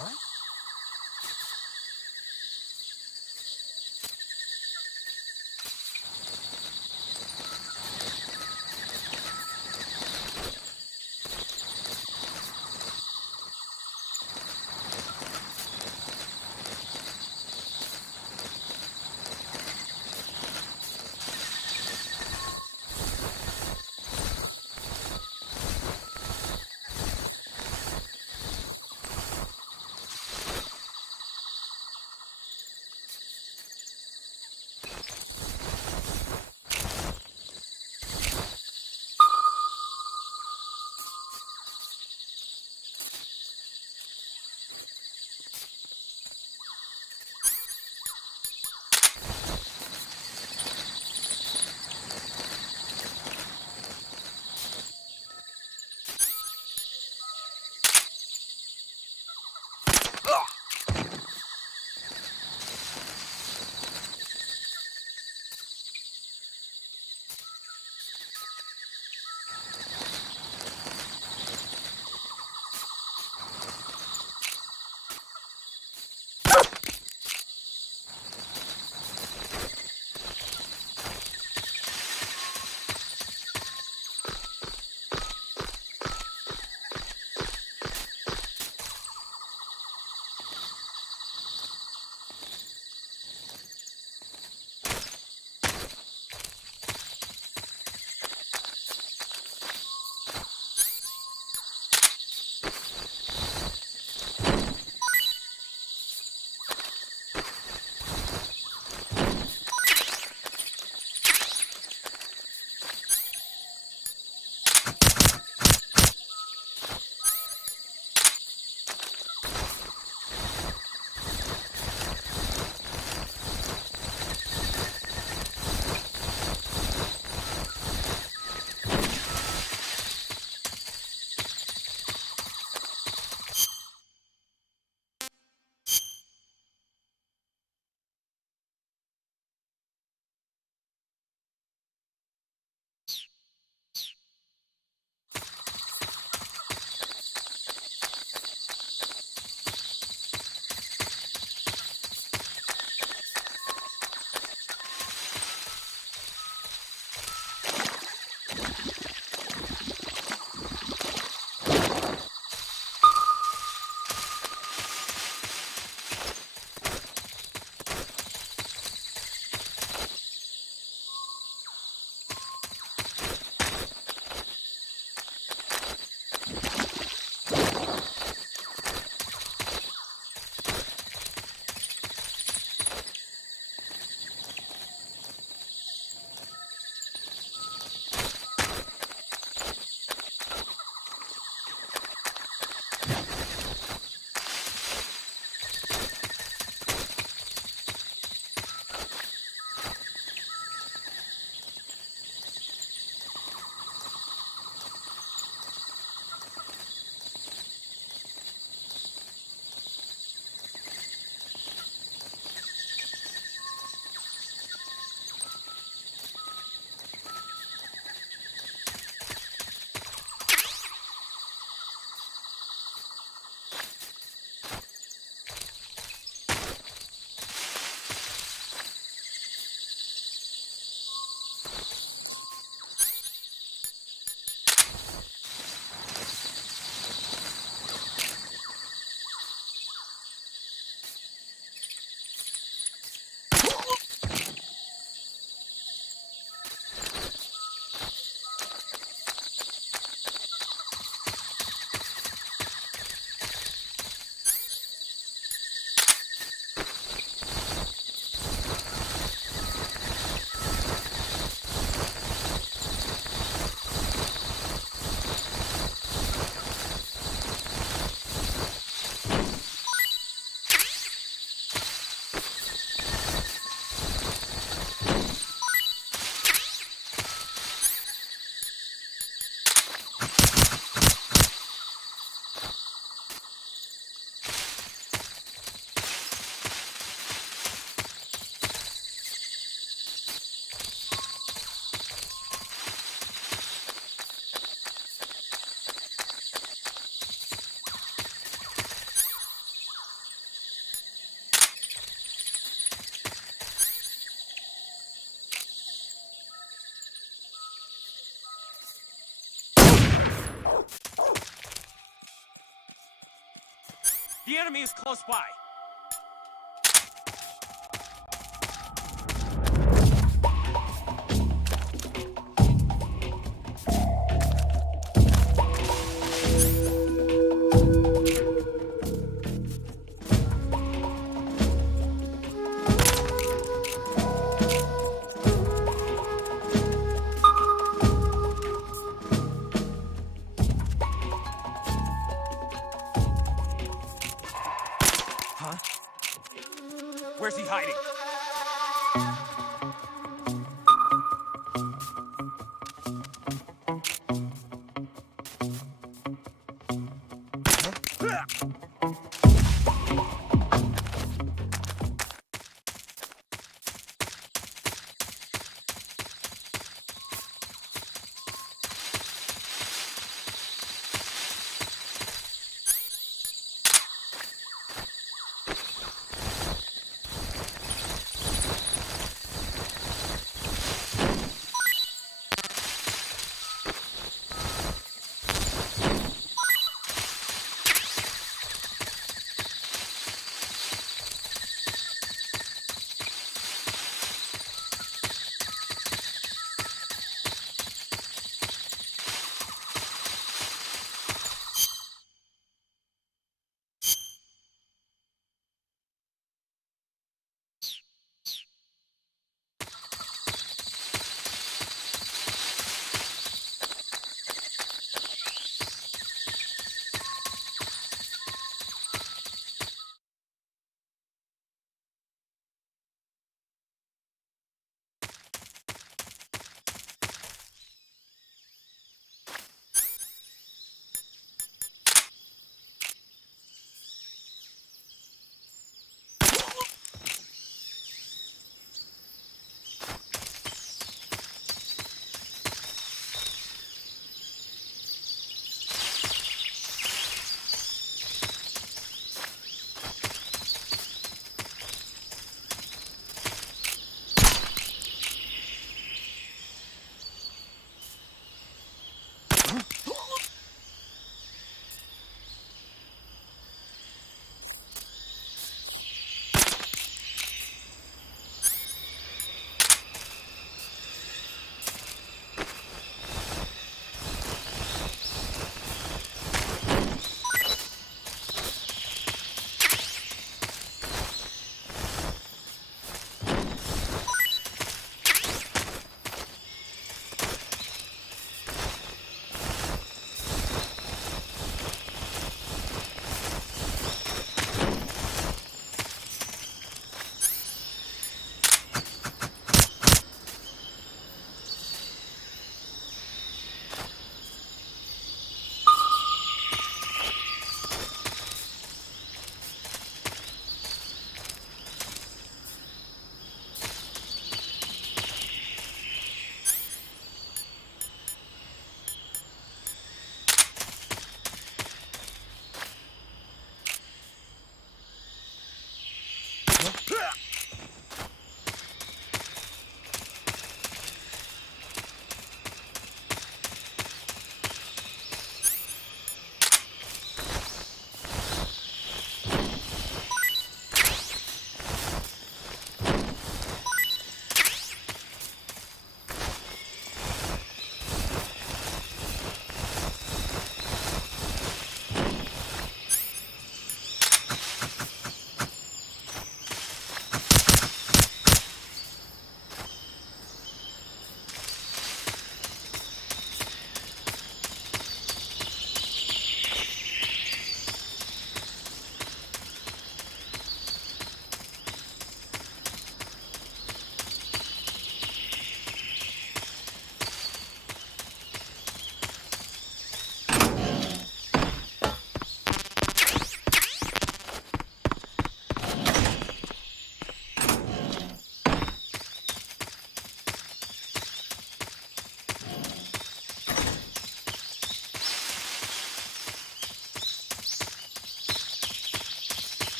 huh? The enemy is close by.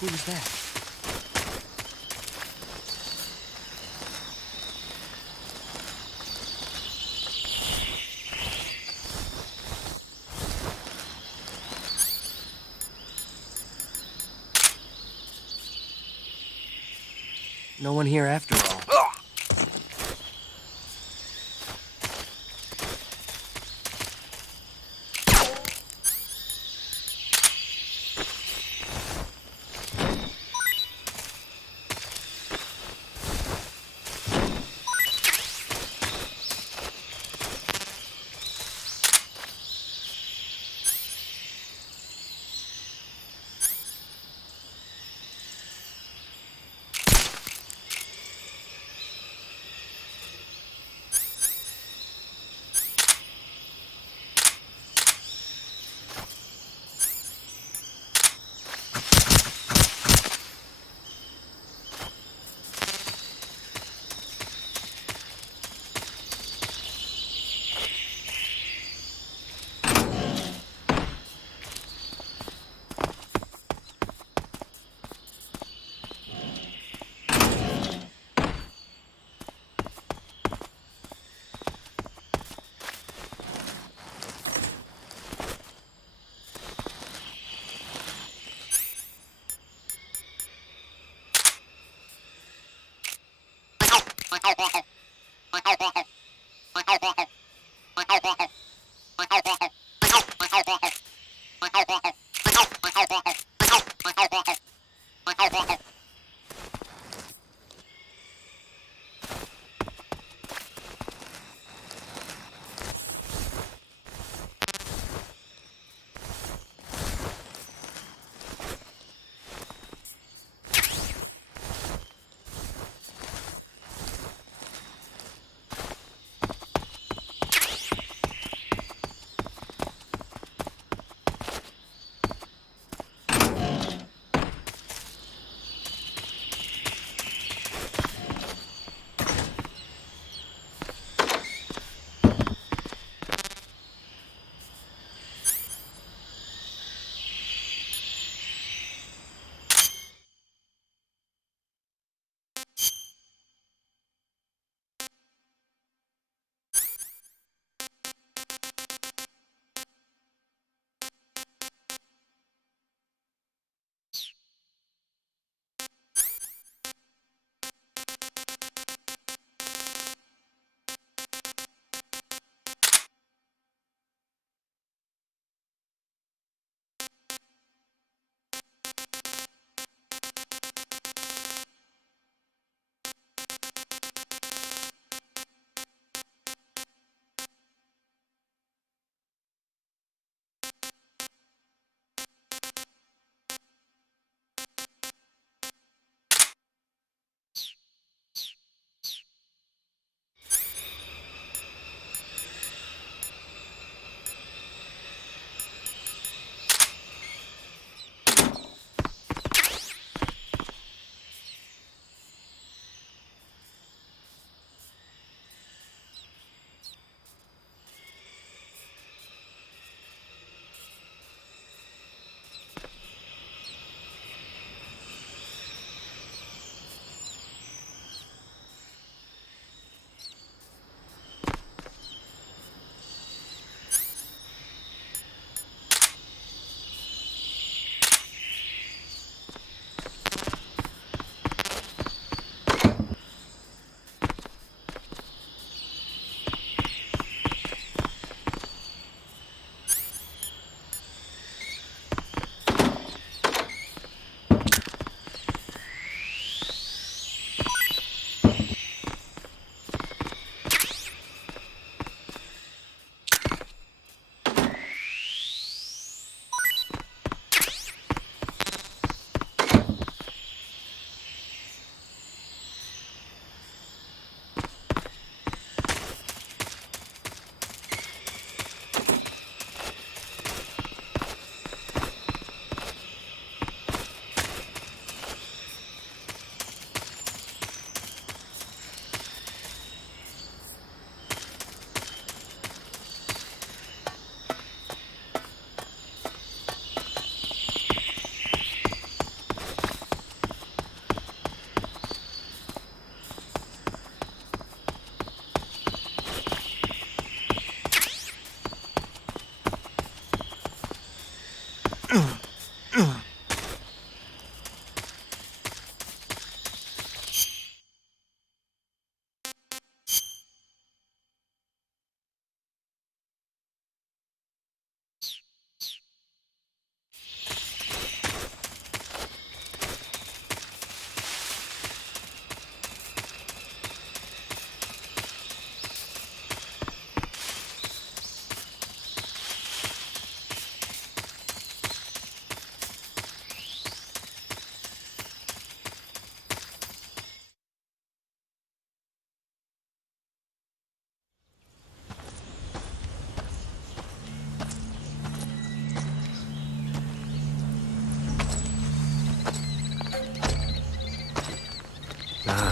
Who was that? No one here after all.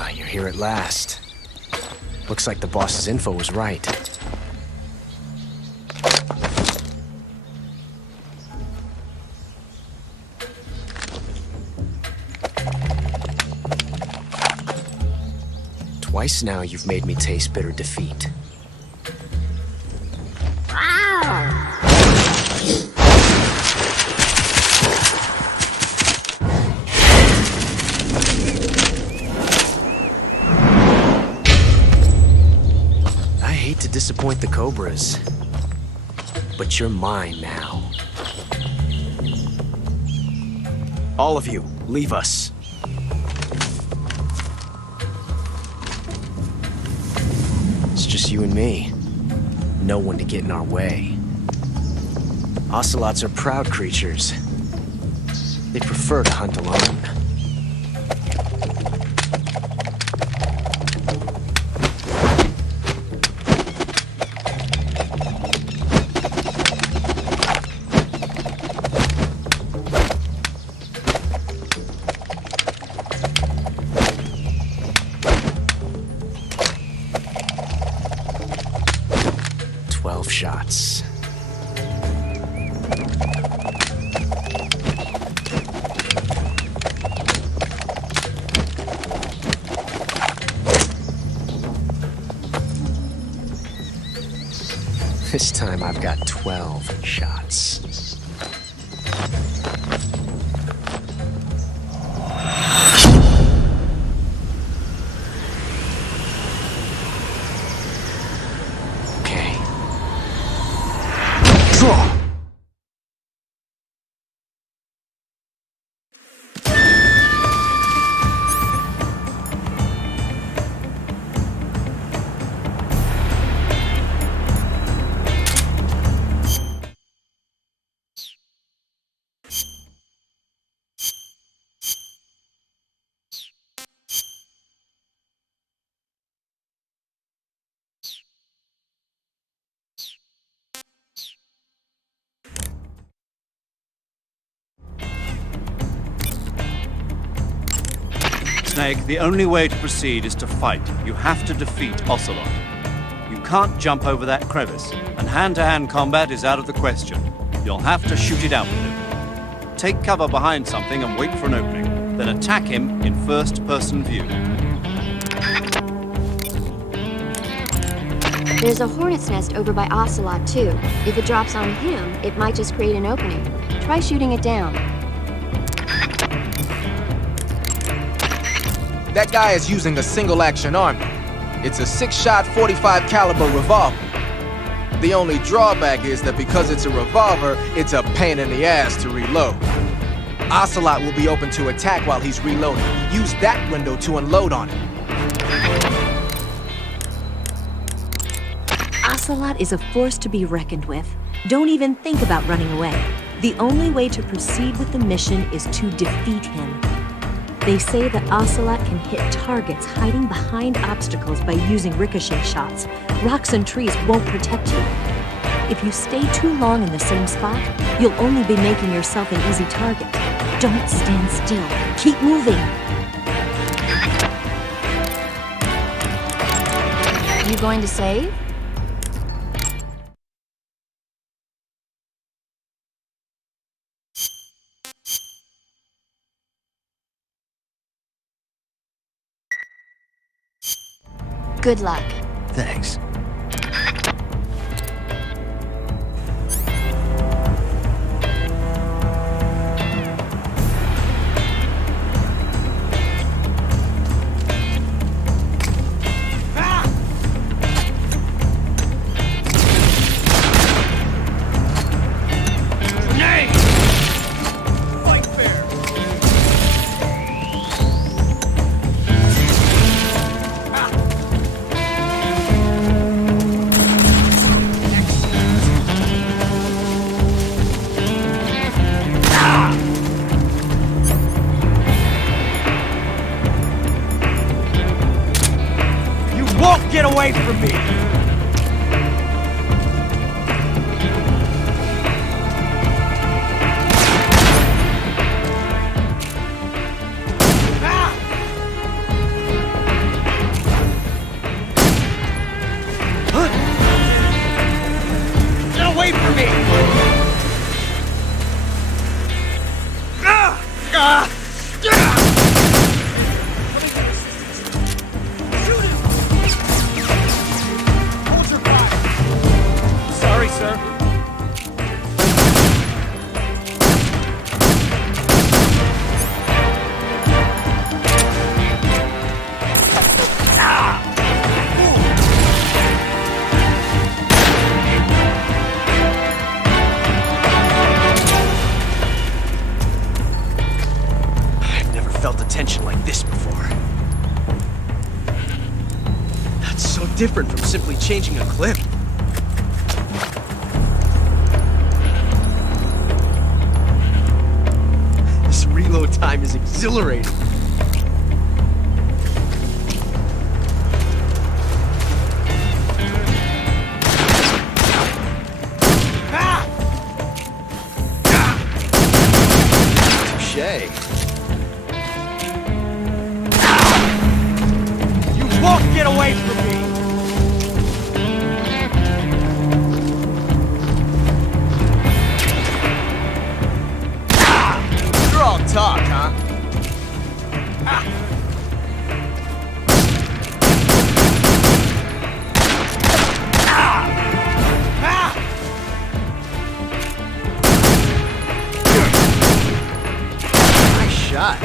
Ah, you're here at last. Looks like the boss's info was right. Twice now you've made me taste bitter defeat. I hate to disappoint the Cobras, but you're mine now. All of you, leave us. It's just you and me. No one to get in our way. Ocelots are proud creatures. They prefer to hunt alone. Shots. This time I've got 12 shots. Snake, the only way to proceed is to fight. You have to defeat Ocelot. You can't jump over that crevice, and hand-to-hand combat is out of the question. You'll have to shoot it out with him. Take cover behind something and wait for an opening, then attack him in first-person view. There's a hornet's nest over by Ocelot, too. If it drops on him, it might just create an opening. Try shooting it down. That guy is using a single-action army. It's a 6-shot 45 caliber revolver. The only drawback is that because it's a revolver, it's a pain in the ass to reload. Ocelot will be open to attack while he's reloading. Use that window to unload on him. Ocelot is a force to be reckoned with. Don't even think about running away. The only way to proceed with the mission is to defeat him. They say that Ocelot can hit targets hiding behind obstacles by using ricochet shots. Rocks and trees won't protect you. If you stay too long in the same spot, you'll only be making yourself an easy target. Don't stand still. Keep moving. You going to save? Good luck. Thanks. Get away from me! different from simply changing a clip. This reload time is exhilarating. Touché. You won't get away from me! You're all talk, huh? Nice shot.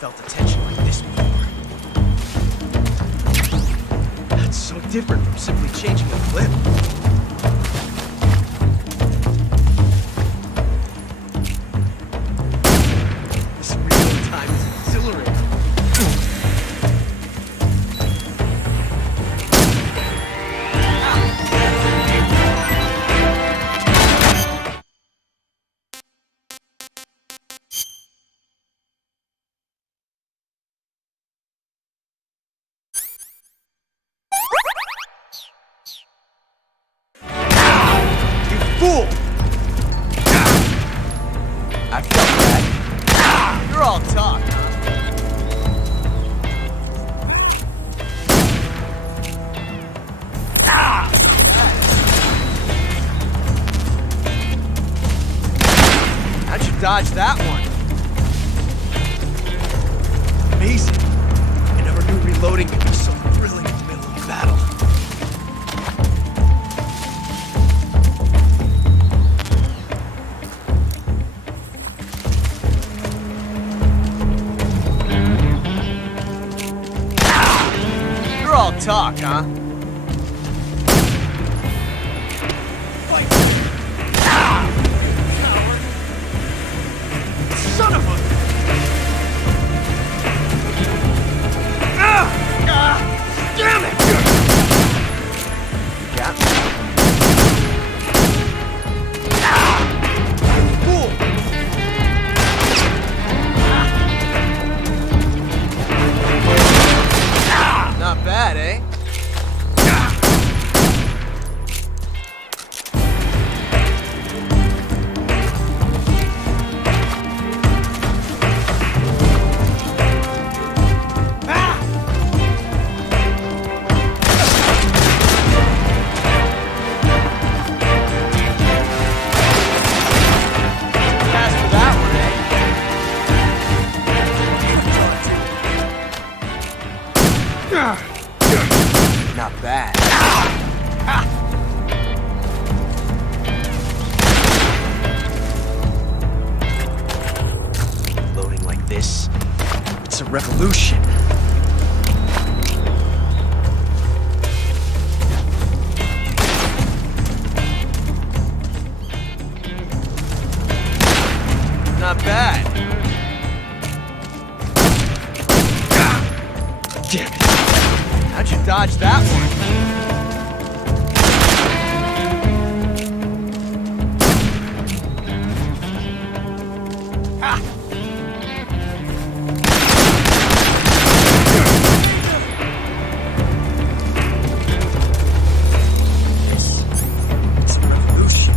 Felt a tension like this before. That's so different from simply changing a clip. This reload time is exhilarating. Fool! I felt that. You're all talk, how'd you dodge that one? Amazing. I never knew reloading could be so thrilling in the middle of battle. You're all talk, huh? Son of a... Damn it! Got me. Fool! Not bad, eh? Not bad. Loading like this, it's a revolution. Not bad. Damn it. How'd you dodge that one? It's a revolution.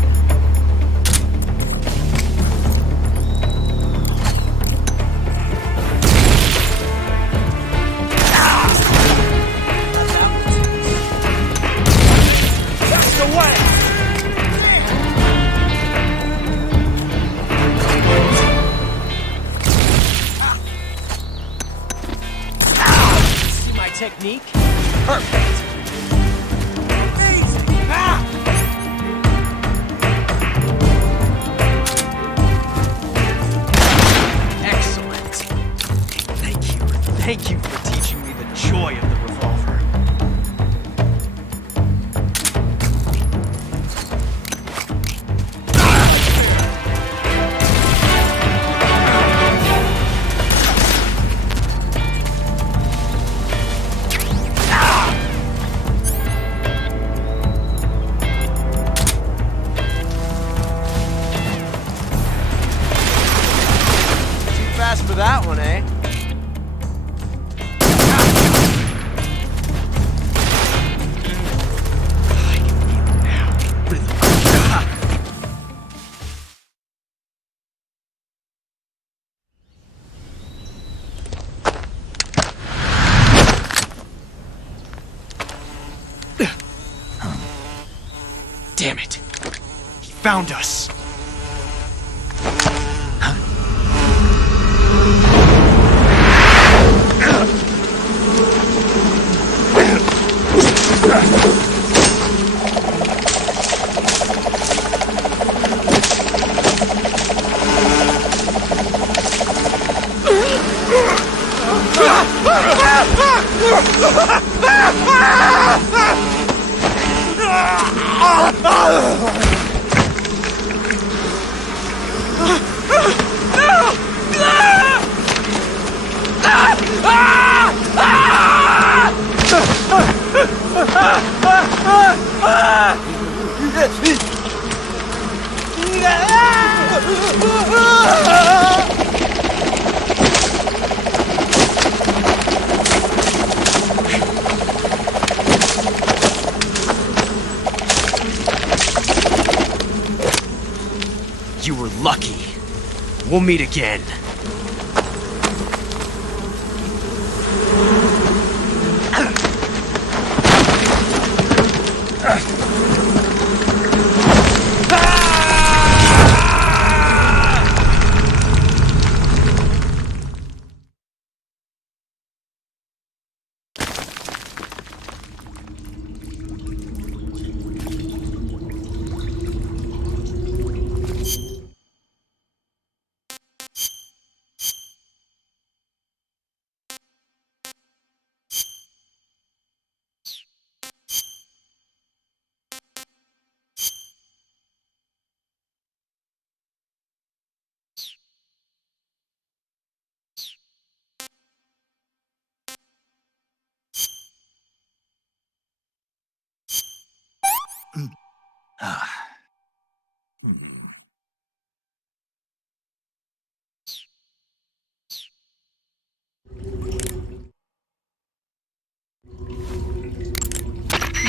Technique? Perfect. Amazing. Excellent. Thank you. Thank you for teaching me the joy of the revolver. Damn it. He found us. You were lucky. We'll meet again.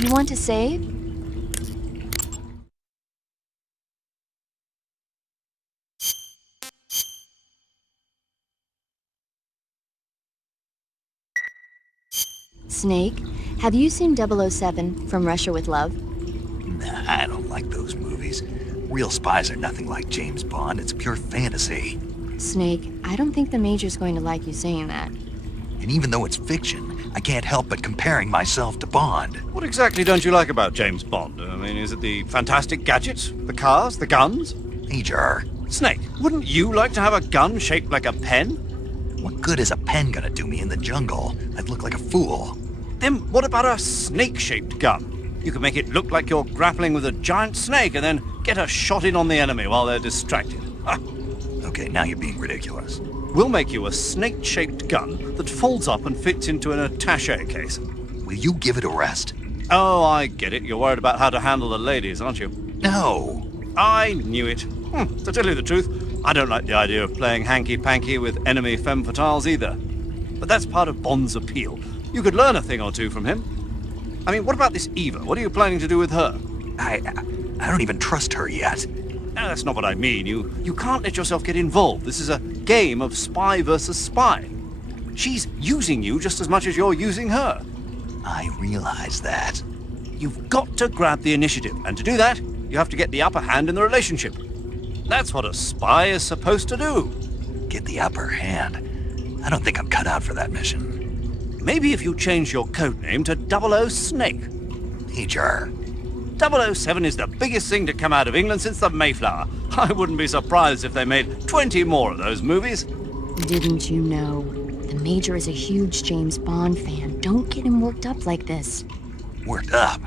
You want to save? Snake, have you seen 007 From Russia with Love? Nah, I don't like those movies. Real spies are nothing like James Bond. It's pure fantasy. Snake, I don't think the Major's going to like you saying that. And even though it's fiction, I can't help but comparing myself to Bond. What exactly don't you like about James Bond? I mean, is it the fantastic gadgets? The cars? The guns? Major. Snake, wouldn't you like to have a gun shaped like a pen? What good is a pen gonna do me in the jungle? I'd look like a fool. Then what about a snake-shaped gun? You could make it look like you're grappling with a giant snake and then get a shot in on the enemy while they're distracted. Okay, now you're being ridiculous. We'll make you a snake-shaped gun that folds up and fits into an attaché case. Will you give it a rest? Oh, I get it. You're worried about how to handle the ladies, aren't you? No. I knew it. To tell you the truth, I don't like the idea of playing hanky-panky with enemy femme fatales either. But that's part of Bond's appeal. You could learn a thing or two from him. I mean, what about this Eva? What are you planning to do with her? I don't even trust her yet. No, that's not what I mean. You can't let yourself get involved. This is a game of spy versus spy. She's using you just as much as you're using her. I realize that. You've got to grab the initiative, and to do that, you have to get the upper hand in the relationship. That's what a spy is supposed to do. Get the upper hand? I don't think I'm cut out for that mission. Maybe if you change your codename to 00 Snake. Major. 007 is the biggest thing to come out of England since the Mayflower. I wouldn't be surprised if they made 20 more of those movies. Didn't you know? The Major is a huge James Bond fan. Don't get him worked up like this. Worked up?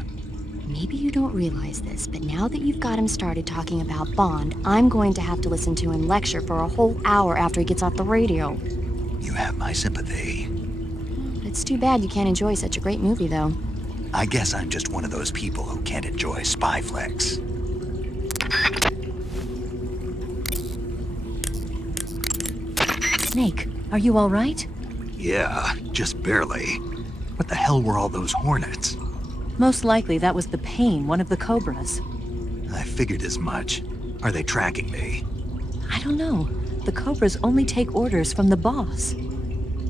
Maybe you don't realize this, but now that you've got him started talking about Bond, I'm going to have to listen to him lecture for a whole hour after he gets off the radio. You have my sympathy. It's too bad you can't enjoy such a great movie, though. I guess I'm just one of those people who can't enjoy spy flicks. Snake, are you all right? Yeah, just barely. What the hell were all those hornets? Most likely that was the Pain, one of the Cobras. I figured as much. Are they tracking me? I don't know. The Cobras only take orders from the boss.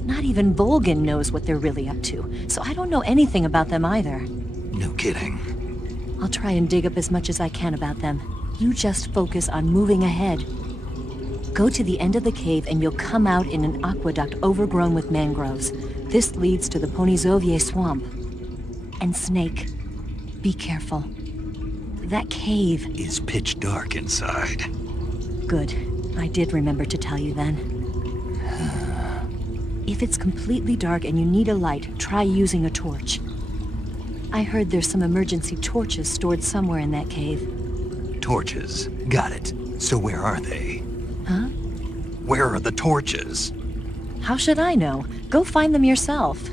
Not even Volgin knows what they're really up to, so I don't know anything about them either. No kidding. I'll try and dig up as much as I can about them. You just focus on moving ahead. Go to the end of the cave and you'll come out in an aqueduct overgrown with mangroves. This leads to the Ponizovye swamp. And Snake, be careful. That cave is pitch dark inside. Good. I did remember to tell you then. If it's completely dark and you need a light, try using a torch. I heard there's some emergency torches stored somewhere in that cave. Torches. Got it. So where are they? Huh? Where are the torches? How should I know? Go find them yourself.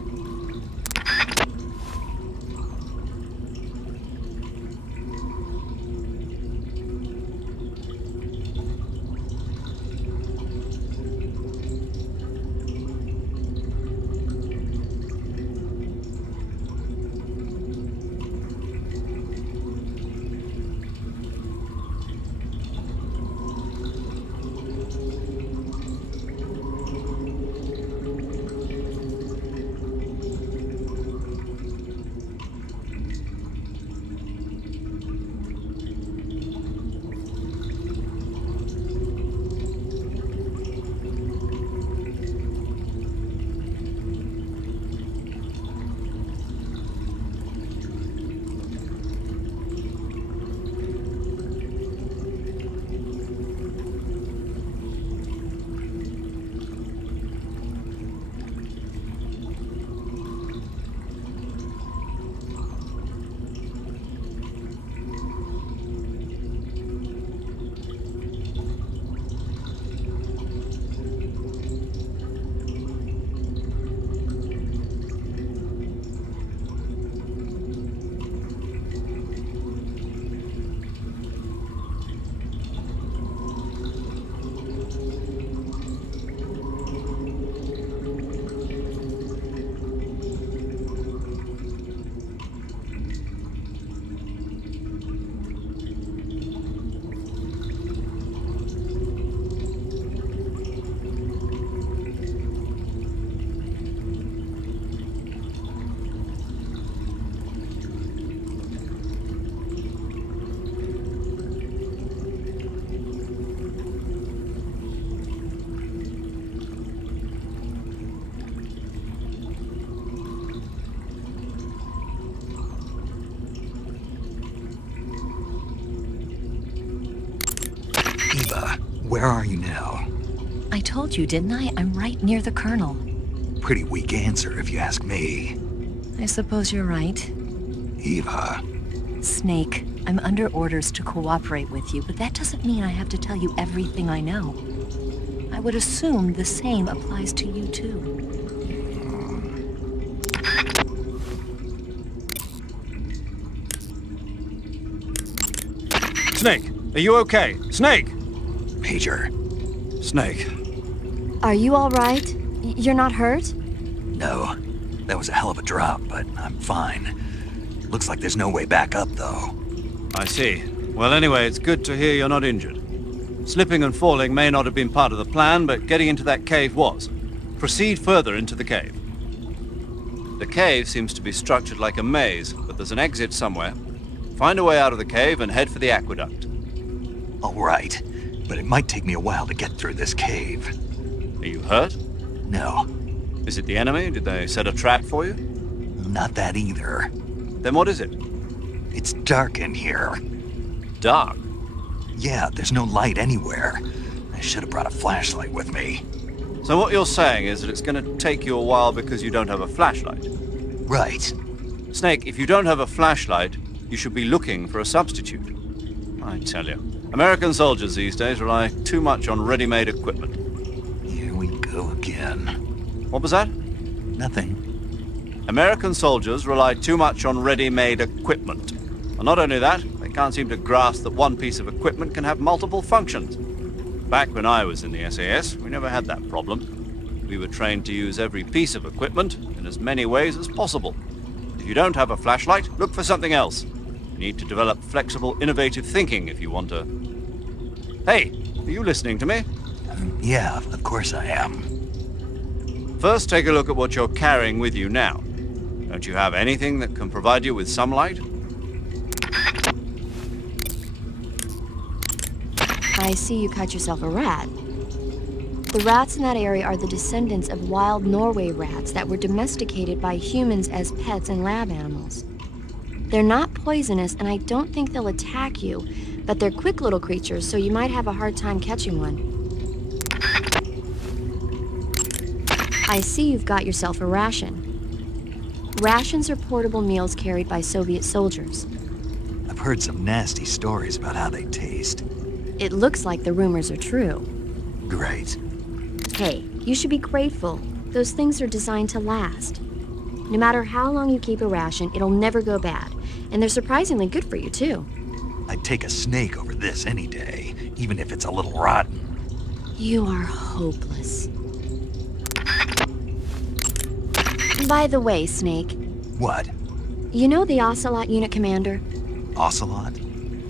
Eva, where are you now? I told you, didn't I? I'm right near the Colonel. Pretty weak answer, if you ask me. I suppose you're right. Eva. Snake, I'm under orders to cooperate with you, but that doesn't mean I have to tell you everything I know. I would assume the same applies to you, too. Snake, are you okay? Snake! Major. Snake. Are you all right? You're not hurt? No. That was a hell of a drop, but I'm fine. Looks like there's no way back up, though. I see. Well, anyway, it's good to hear you're not injured. Slipping and falling may not have been part of the plan, but getting into that cave was. Proceed further into the cave. The cave seems to be structured like a maze, but there's an exit somewhere. Find a way out of the cave and head for the aqueduct. All right, but it might take me a while to get through this cave. Are you hurt? No. Is it the enemy? Did they set a trap for you? Not that either. Then what is it? It's dark in here. Dark? Yeah, there's no light anywhere. I should have brought a flashlight with me. So what you're saying is that it's going to take you a while because you don't have a flashlight? Right. Snake, if you don't have a flashlight, you should be looking for a substitute. I tell you, American soldiers these days rely too much on ready-made equipment. Here we go again. What was that? Nothing. American soldiers rely too much on ready-made equipment. And not only that, they can't seem to grasp that one piece of equipment can have multiple functions. Back when I was in the SAS, we never had that problem. We were trained to use every piece of equipment in as many ways as possible. If you don't have a flashlight, look for something else. You need to develop flexible, innovative thinking if you want to... Hey, are you listening to me? Yeah, of course I am. First, take a look at what you're carrying with you now. Don't you have anything that can provide you with some light? I see you caught yourself a rat. The rats in that area are the descendants of wild Norway rats that were domesticated by humans as pets and lab animals. They're not poisonous, and I don't think they'll attack you, but they're quick little creatures, so you might have a hard time catching one. I see you've got yourself a ration. Rations are portable meals carried by Soviet soldiers. I've heard some nasty stories about how they taste. It looks like the rumors are true. Great. Hey, you should be grateful. Those things are designed to last. No matter how long you keep a ration, it'll never go bad. And they're surprisingly good for you, too. I'd take a snake over this any day, even if it's a little rotten. You are hopeless. By the way, Snake. What? You know the Ocelot unit commander? Ocelot?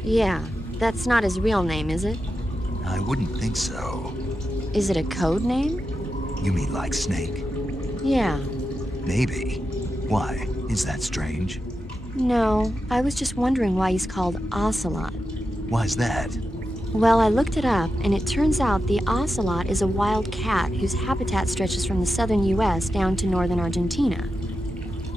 Yeah, that's not his real name, is it? I wouldn't think so. Is it a code name? You mean like Snake? Yeah. Maybe. Why? Is that strange? No, I was just wondering why he's called Ocelot. Why's that? Well, I looked it up, and it turns out the ocelot is a wild cat whose habitat stretches from the southern U.S. down to northern Argentina.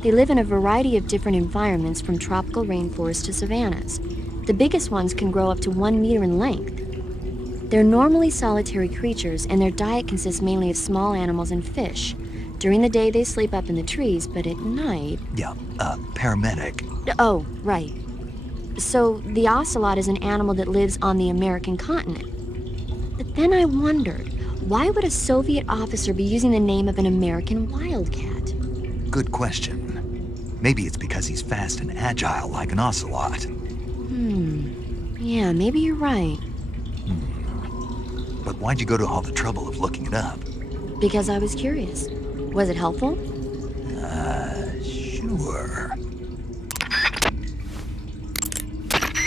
They live in a variety of different environments, from tropical rainforests to savannas. The biggest ones can grow up to 1 meter in length. They're normally solitary creatures, and their diet consists mainly of small animals and fish. During the day, they sleep up in the trees, but at night... Yeah, paramedic. Oh, right. So, the ocelot is an animal that lives on the American continent. But then I wondered, why would a Soviet officer be using the name of an American wildcat? Good question. Maybe it's because he's fast and agile like an ocelot. Yeah, maybe you're right. But why'd you go to all the trouble of looking it up? Because I was curious. Was it helpful? Sure.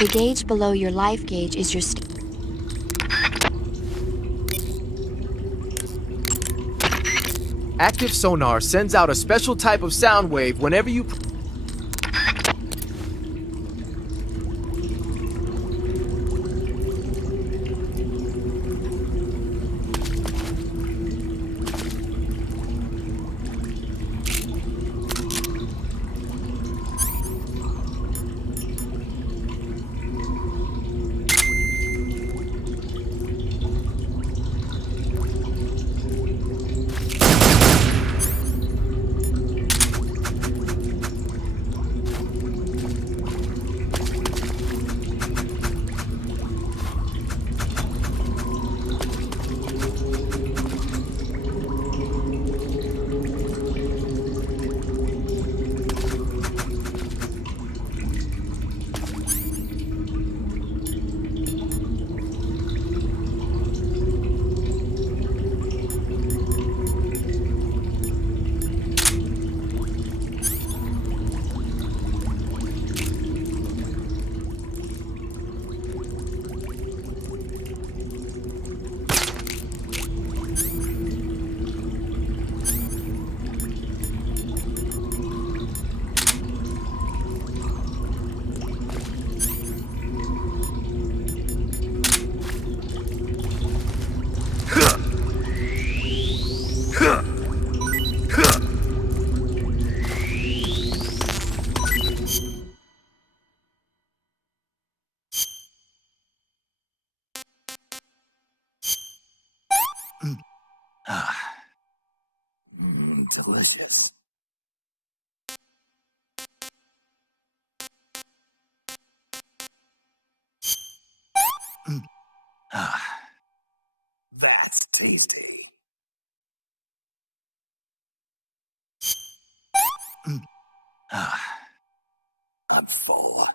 The gauge below your life gauge is your Active sonar sends out a special type of sound wave whenever you... Delicious. That's tasty. I'm full.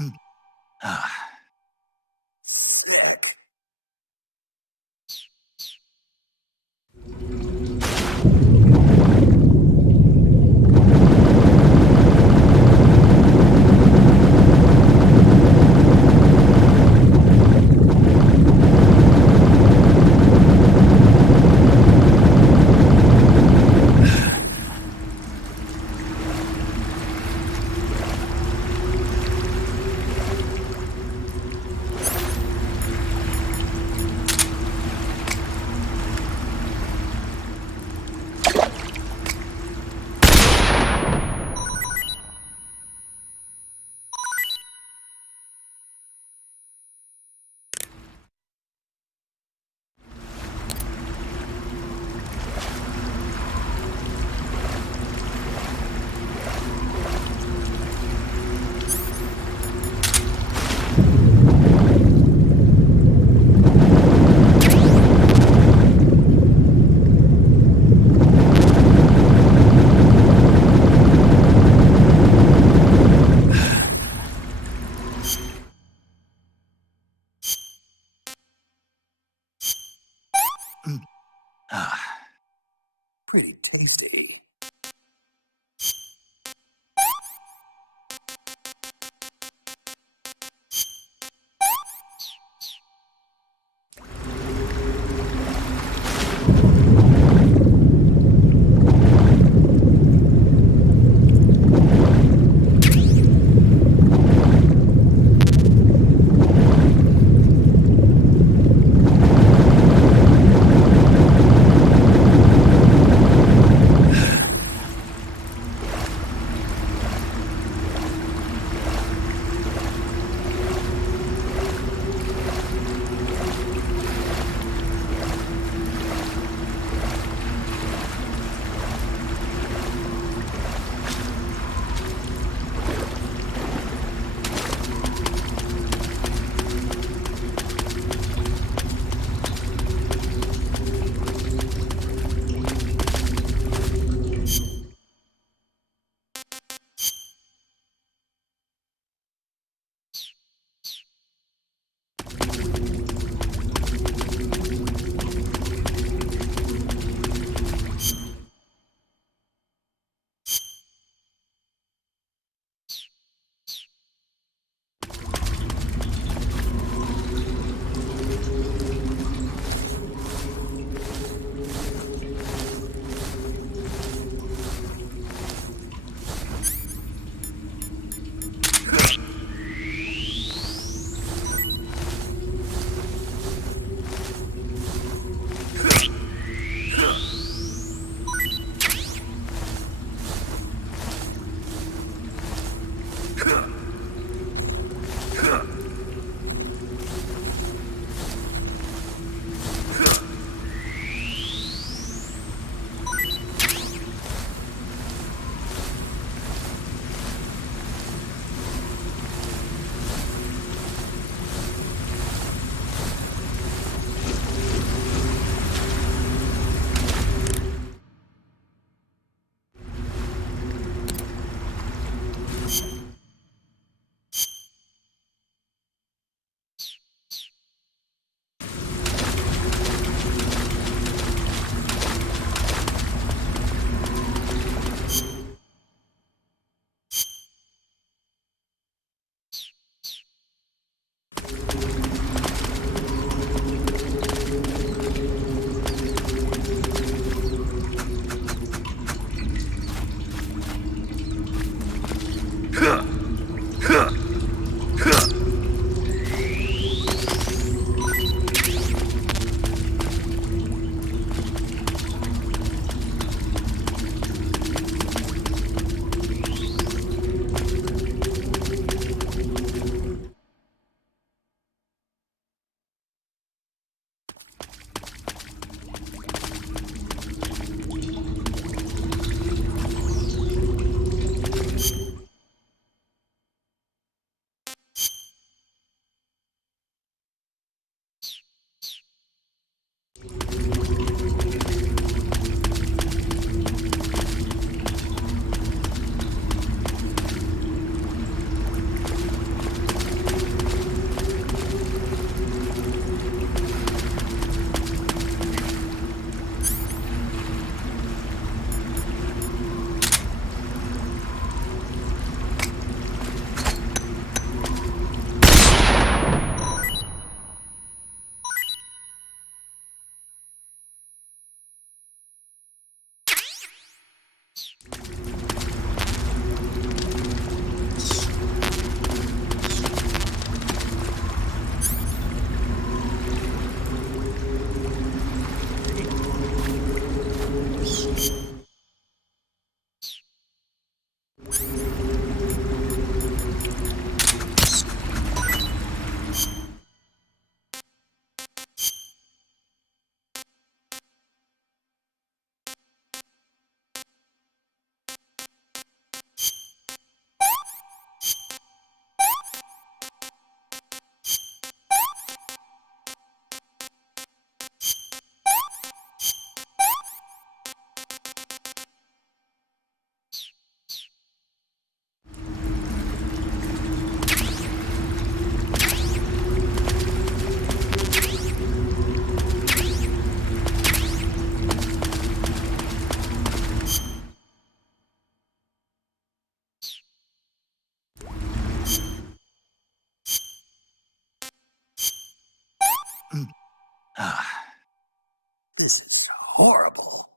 Sick. Pretty tasty. This is horrible.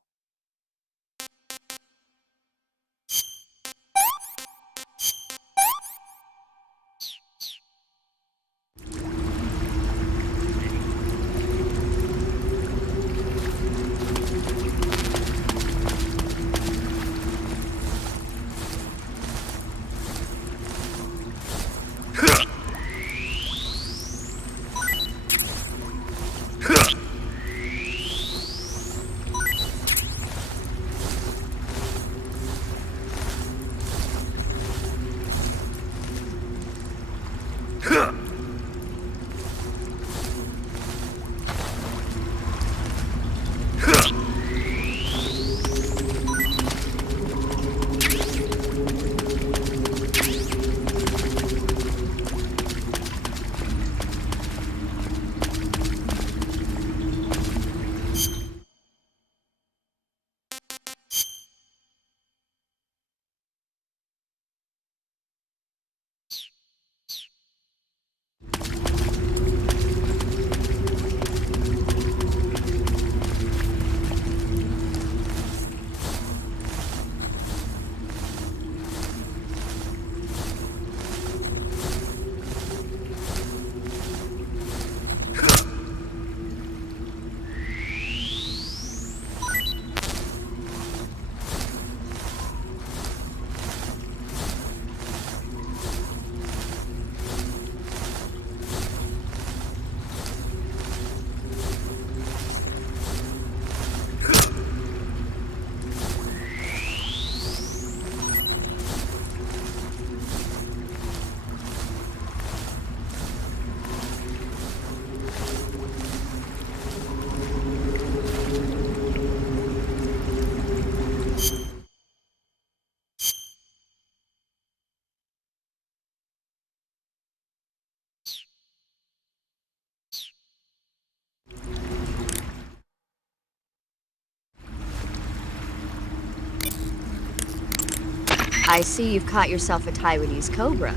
I see you've caught yourself a Taiwanese cobra.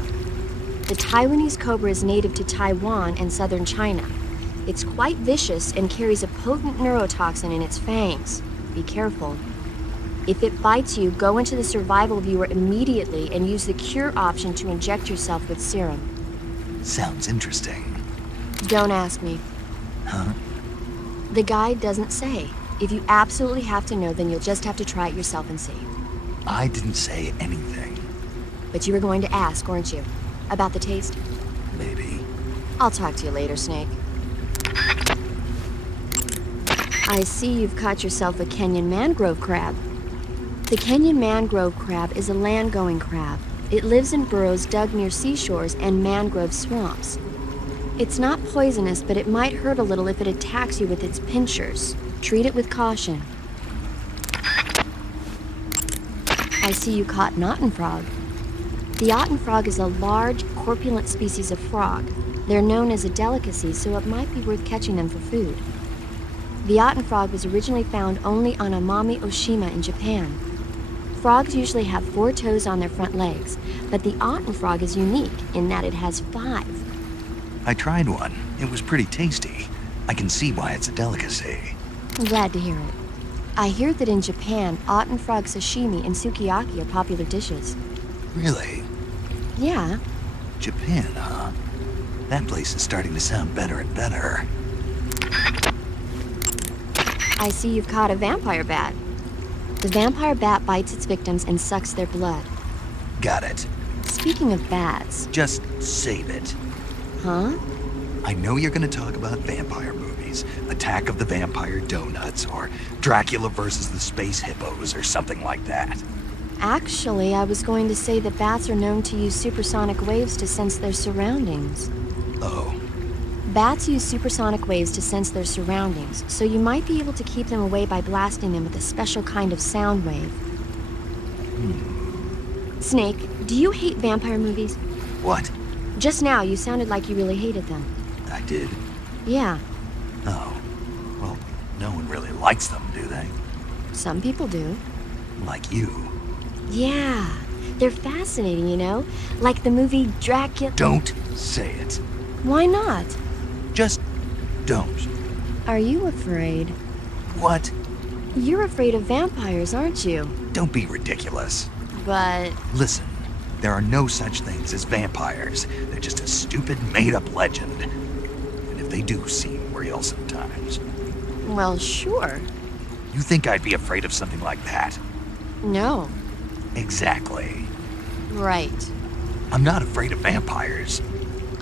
The Taiwanese cobra is native to Taiwan and southern China. It's quite vicious and carries a potent neurotoxin in its fangs. Be careful. If it bites you, go into the survival viewer immediately and use the cure option to inject yourself with serum. Sounds interesting. Don't ask me. Huh? The guide doesn't say. If you absolutely have to know, then you'll just have to try it yourself and see. I didn't say anything. But you were going to ask, weren't you? About the taste? Maybe. I'll talk to you later, Snake. I see you've caught yourself a Kenyan mangrove crab. The Kenyan mangrove crab is a land-going crab. It lives in burrows dug near seashores and mangrove swamps. It's not poisonous, but it might hurt a little if it attacks you with its pinchers. Treat it with caution. I see you caught an otten frog. The otten frog is a large, corpulent species of frog. They're known as a delicacy, so it might be worth catching them for food. The otten frog was originally found only on Amami Oshima in Japan. Frogs usually have 4 toes on their front legs, but the otten frog is unique in that it has 5. I tried one. It was pretty tasty. I can see why it's a delicacy. I'm glad to hear it. I hear that in Japan, otten frog sashimi and sukiyaki are popular dishes. Really? Yeah. Japan, huh? That place is starting to sound better and better. I see you've caught a vampire bat. The vampire bat bites its victims and sucks their blood. Got it. Speaking of bats... Just save it. Huh? I know you're gonna talk about vampire movies. Attack of the Vampire Donuts, or Dracula versus the Space Hippos, or something like that. Actually, I was going to say that bats are known to use supersonic waves to sense their surroundings. Oh. Bats use supersonic waves to sense their surroundings, so you might be able to keep them away by blasting them with a special kind of sound wave. Snake, do you hate vampire movies? What? Just now, you sounded like you really hated them. I did? Yeah. Oh. Well, no one really likes them, do they? Some people do. Like you. Yeah. They're fascinating, you know? Like the movie Dracula... Don't say it. Why not? Just Don't. Are you afraid? What? You're afraid of vampires, aren't you? Don't be ridiculous. But... Listen, there are no such things as vampires. They're just a stupid, made-up legend. And if they do seem real sometimes. well, sure. You think I'd be afraid of something like that? No. Exactly. Right. I'm not afraid of vampires.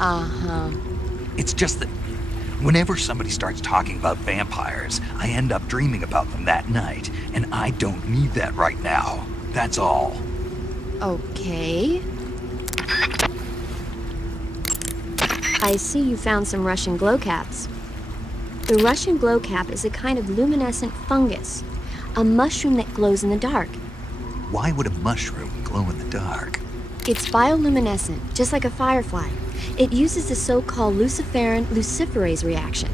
Uh-huh. It's just that whenever somebody starts talking about vampires, I end up dreaming about them that night, and I don't need that right now. That's all. Okay. I see you found some Russian glowcaps. The Russian glowcap is a kind of luminescent fungus, a mushroom that glows in the dark. Why would a mushroom glow in the dark? It's bioluminescent, just like a firefly. It uses the so-called luciferin luciferase reaction.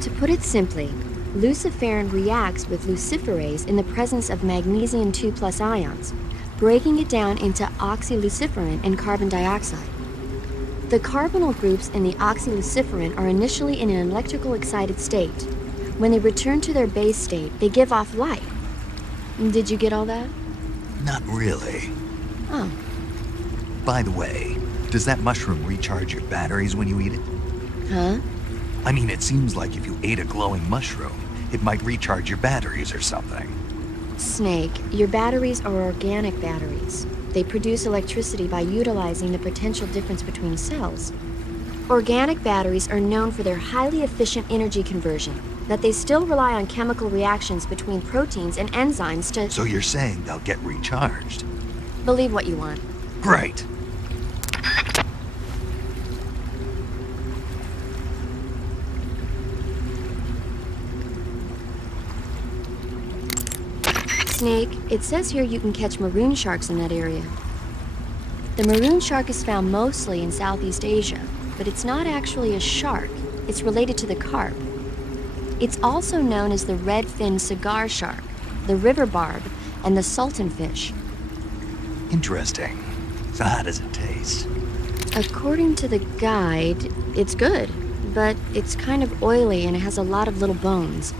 To put it simply, luciferin reacts with luciferase in the presence of magnesium 2+ ions, breaking it down into oxyluciferin and carbon dioxide. The carbonyl groups in the oxyluciferin are initially in an electrical excited state. When they return to their base state, they give off light. Did you get all that? Not really. Oh. By the way, does that mushroom recharge your batteries when you eat it? Huh? I mean, it seems like if you ate a glowing mushroom, it might recharge your batteries or something. Snake, your batteries are organic batteries. They produce electricity by utilizing the potential difference between cells. Organic batteries are known for their highly efficient energy conversion, that they still rely on chemical reactions between proteins and enzymes to... So you're saying they'll get recharged? Believe what you want. Great. Snake, it says here you can catch maroon sharks in that area. The maroon shark is found mostly in Southeast Asia, but it's not actually a shark. It's related to the carp. It's also known as the red-finned cigar shark, the river barb, and the sultan fish. Interesting. So how does it taste? According to the guide, it's good, but it's kind of oily and it has a lot of little bones.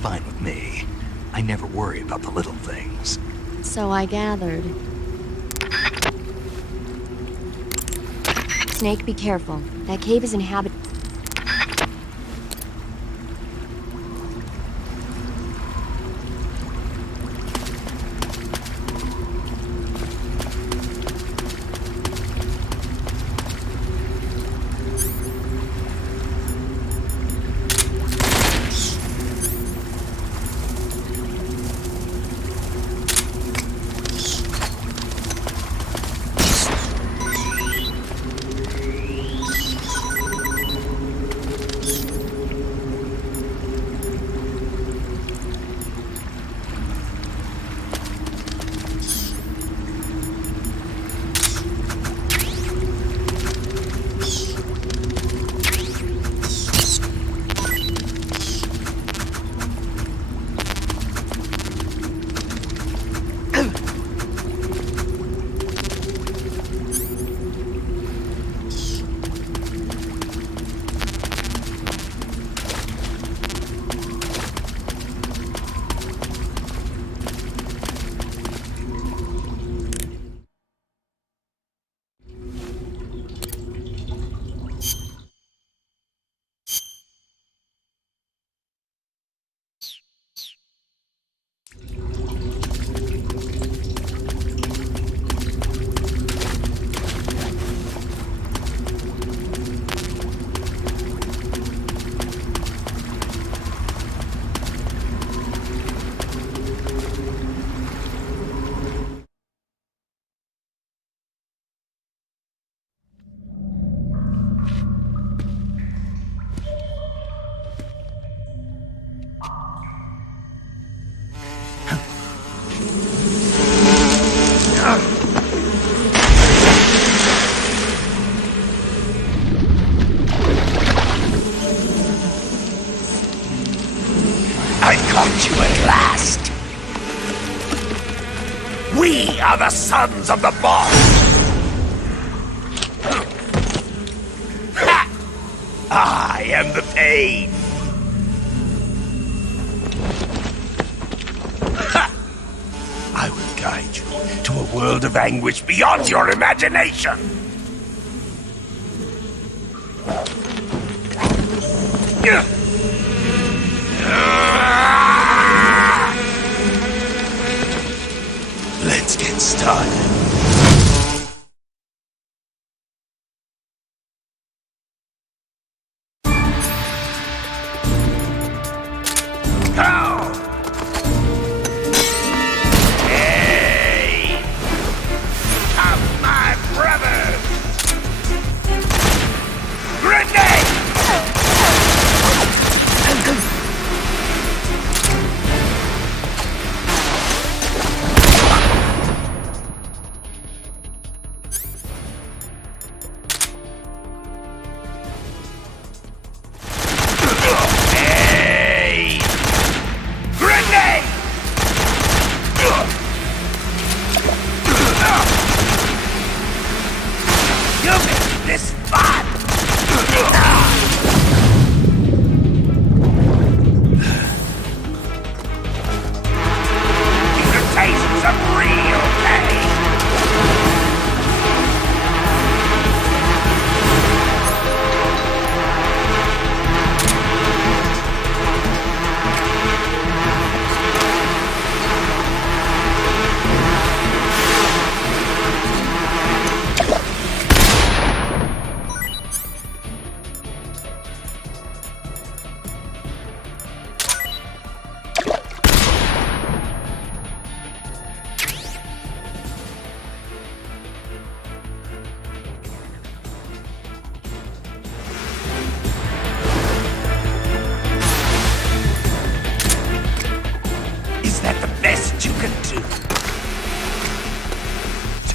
Fine with me. I never worry about the little things. So I gathered. Snake, be careful. That cave is inhabited. I caught you at last. We are the sons of the boss. Ha! I am the pain. guide you to a world of anguish beyond your imagination. Let's get started.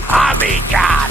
Tommy gun!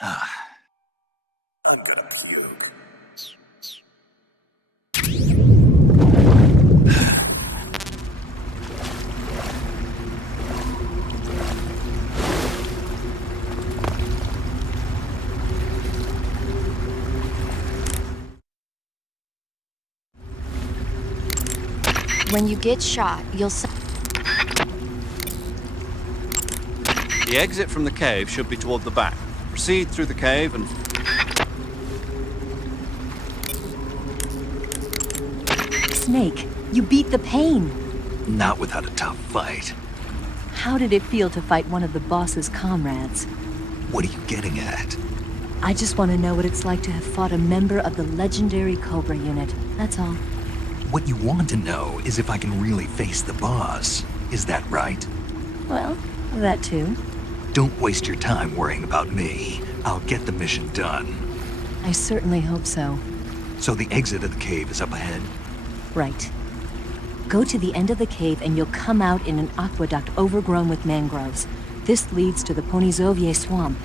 I'm gonna puke. When you get shot, you'll The exit from the cave should be toward the back. Proceed through the cave and... Snake, you beat the pain. Not without a tough fight. How did it feel to fight one of the boss's comrades? What are you getting at? I just want to know what it's like to have fought a member of the legendary Cobra unit. That's all. What you want to know is if I can really face the boss. Is that right? Well, that too. Don't waste your time worrying about me. I'll get the mission done. I certainly hope so. So the exit of the cave is up ahead? Right. Go to the end of the cave and you'll come out in an aqueduct overgrown with mangroves. This leads to the Ponizovye swamp.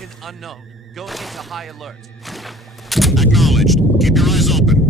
Location unknown. Going into high alert. Acknowledged. Keep your eyes open.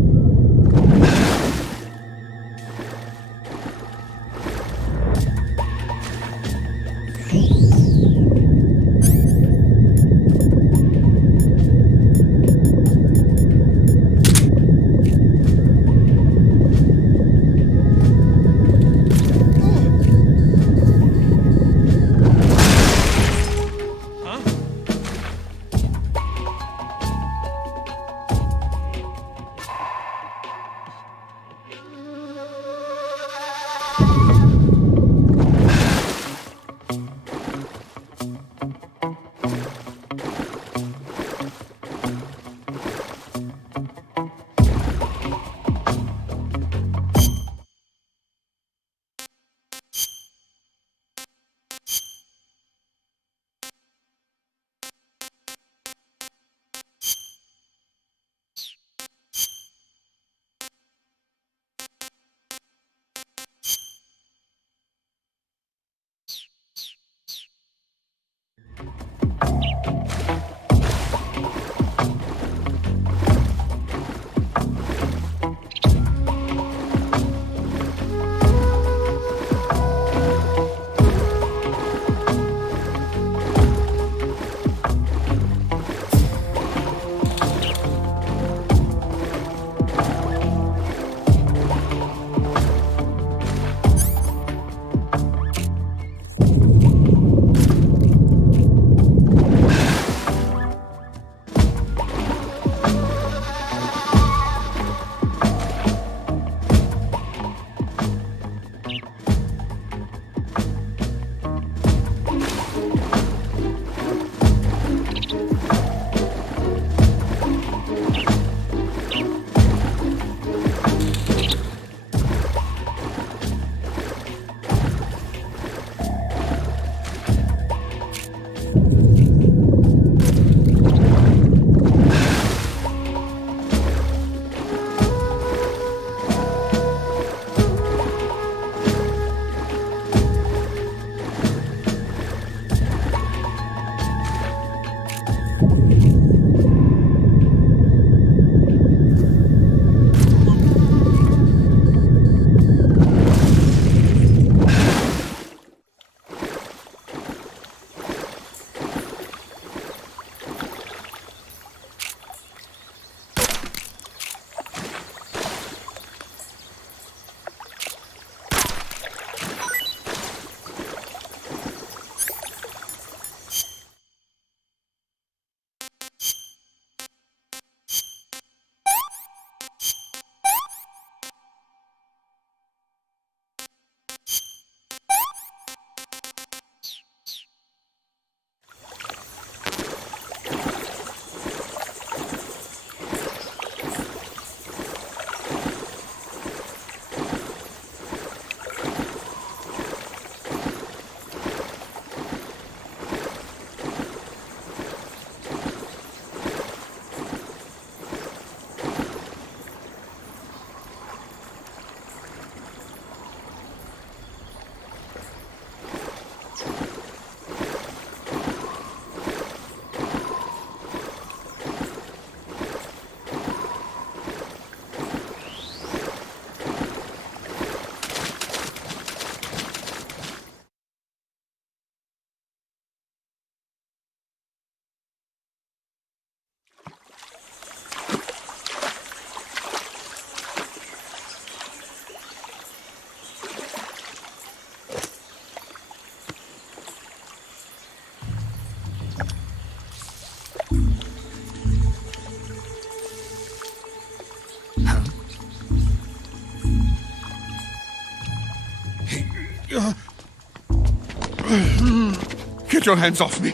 Get your hands off me.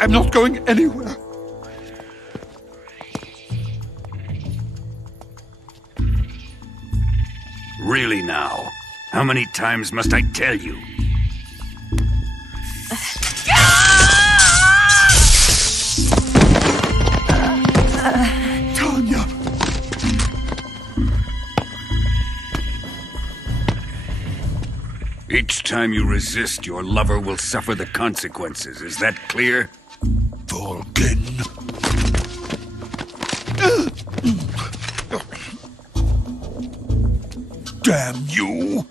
I'm not going anywhere. Really now? How many times must I tell you? Tanya! Each time you resist, your lover will suffer the consequences. Is that clear? Tolkien. Damn you!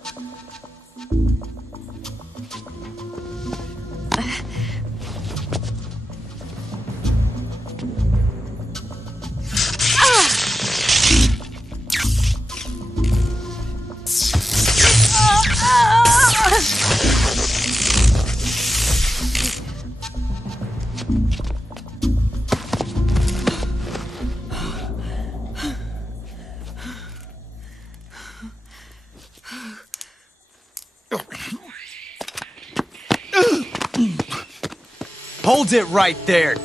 Hold it right there,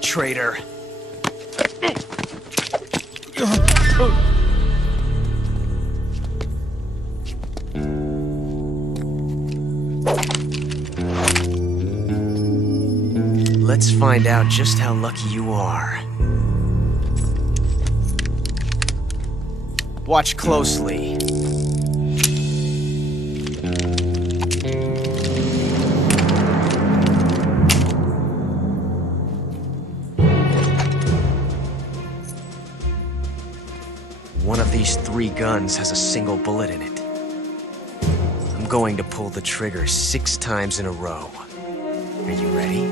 traitor. Let's find out just how lucky you are. Watch closely. One of these 3 guns has a single bullet in it. I'm going to pull the trigger 6 times in a row. Are you ready?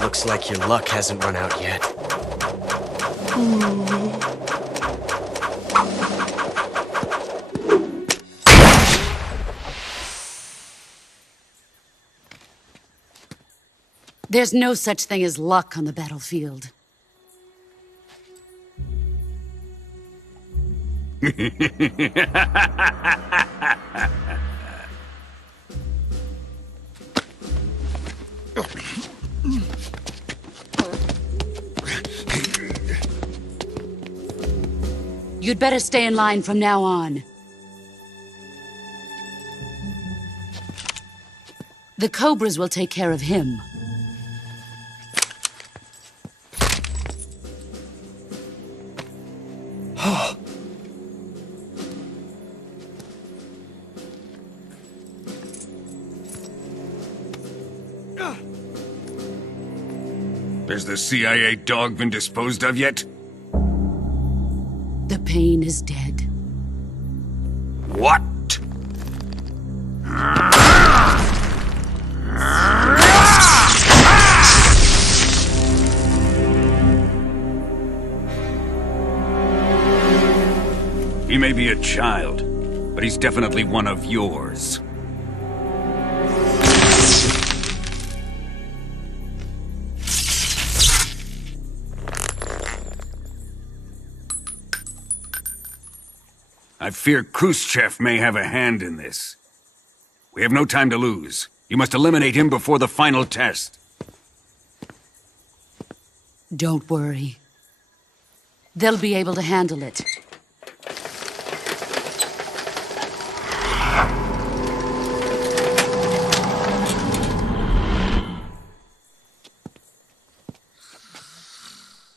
Looks like your luck hasn't run out yet. There's no such thing as luck on the battlefield. You'd better stay in line from now on. The Cobras will take care of him. Has the CIA dog been disposed of yet? The pain is dead. What? He may be a child, but he's definitely one of yours. I fear Khrushchev may have a hand in this. We have no time to lose. You must eliminate him before the final test. Don't worry. They'll be able to handle it.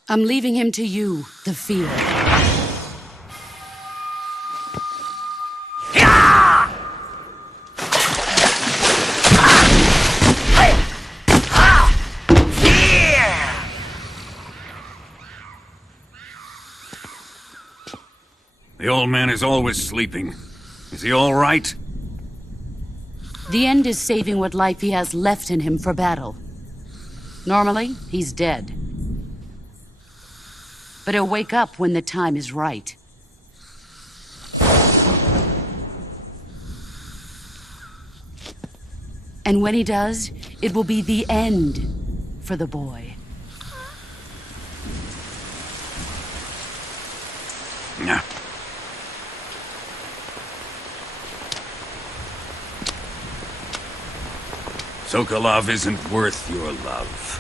I'm leaving him to you, the field. The old man is always sleeping. Is he all right? The end is saving what life he has left in him for battle. Normally, he's dead. But he'll wake up when the time is right. And when he does, it will be the end for the boy. Yeah. Sokolov isn't worth your love.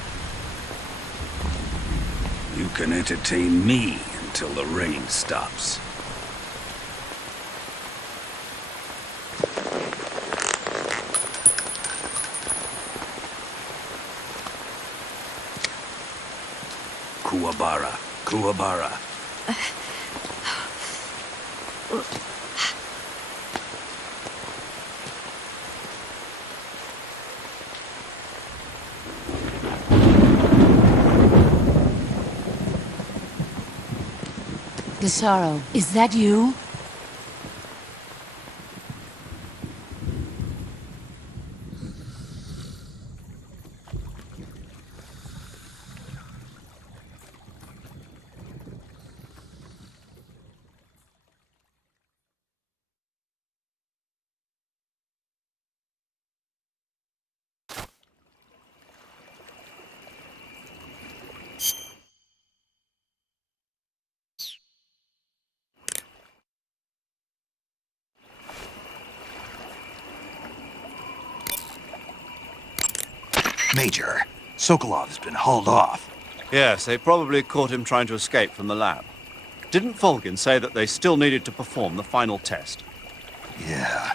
You can entertain me until the rain stops. Kuwabara, Kuwabara. Gisaro, is that you? Major, Sokolov's been hauled off. Yes, they probably caught him trying to escape from the lab. Didn't Volgin say that they still needed to perform the final test? Yeah.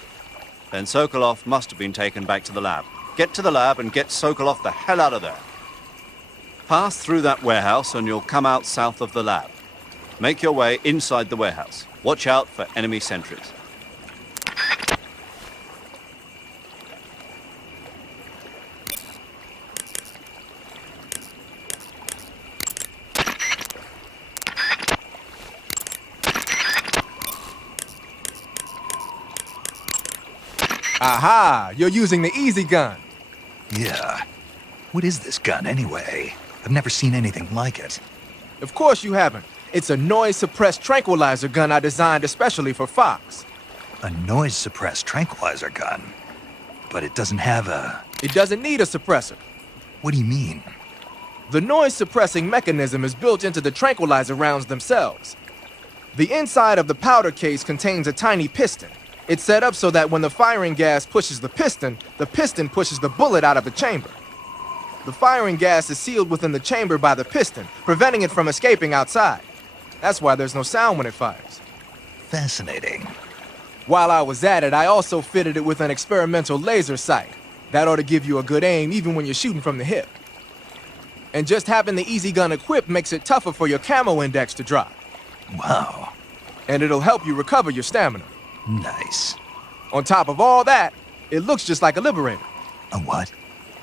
Then Sokolov must have been taken back to the lab. Get to the lab and get Sokolov the hell out of there. Pass through that warehouse and you'll come out south of the lab. Make your way inside the warehouse. Watch out for enemy sentries. Aha! You're using the easy gun. Yeah. What is this gun, anyway? I've never seen anything like it. Of course you haven't. It's a noise-suppressed tranquilizer gun I designed especially for Fox. A noise-suppressed tranquilizer gun? But it doesn't have a... It doesn't need a suppressor. What do you mean? The noise-suppressing mechanism is built into the tranquilizer rounds themselves. The inside of the powder case contains a tiny piston. It's set up so that when the firing gas pushes the piston pushes the bullet out of the chamber. The firing gas is sealed within the chamber by the piston, preventing it from escaping outside. That's why there's no sound when it fires. Fascinating. While I was at it, I also fitted it with an experimental laser sight. That ought to give you a good aim even when you're shooting from the hip. And just having the easy gun equipped makes it tougher for your camo index to drop. Wow. And it'll help you recover your stamina. Nice. On top of all that, it looks just like a Liberator. A what?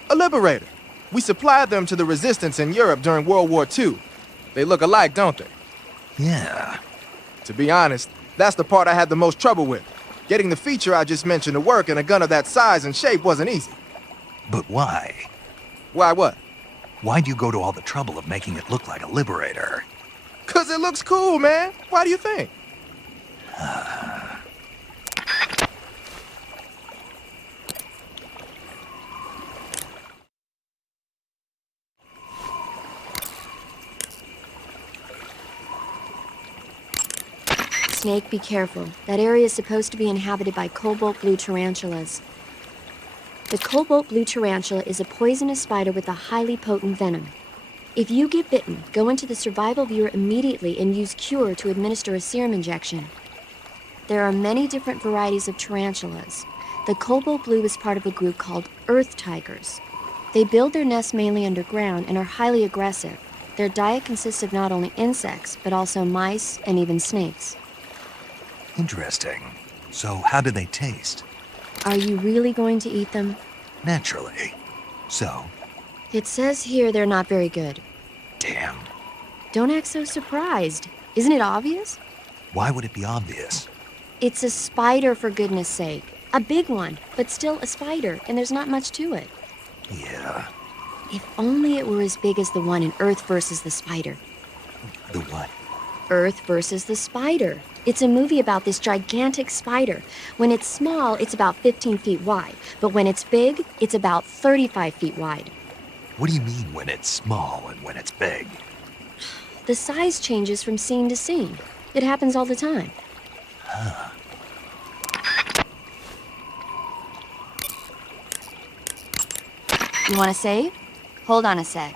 A Liberator. We supplied them to the resistance in Europe during World War II. They look alike, don't they? Yeah. To be honest, that's the part I had the most trouble with. Getting the feature I just mentioned to work in a gun of that size and shape wasn't easy. But why? Why what? Why'd you go to all the trouble of making it look like a Liberator? 'Cause it looks cool, man. Why do you think? Snake, be careful. That area is supposed to be inhabited by cobalt blue tarantulas. The cobalt blue tarantula is a poisonous spider with a highly potent venom. If you get bitten, go into the survival viewer immediately and use Cure to administer a serum injection. There are many different varieties of tarantulas. The cobalt blue is part of a group called earth tigers. They build their nests mainly underground and are highly aggressive. Their diet consists of not only insects, but also mice and even snakes. Interesting. So how do they taste? Are you really going to eat them? Naturally. So? It says here they're not very good. Damn. Don't act so surprised. Isn't it obvious? Why would it be obvious? It's a spider, for goodness sake. A big one, but still a spider, and there's not much to it. Yeah. If only it were as big as the one in Earth versus the Spider. The what? Earth versus the Spider. It's a movie about this gigantic spider. When it's small, it's about 15 feet wide. But when it's big, it's about 35 feet wide. What do you mean when it's small and when it's big? The size changes from scene to scene. It happens all the time. Huh. You want to save? Hold on a sec.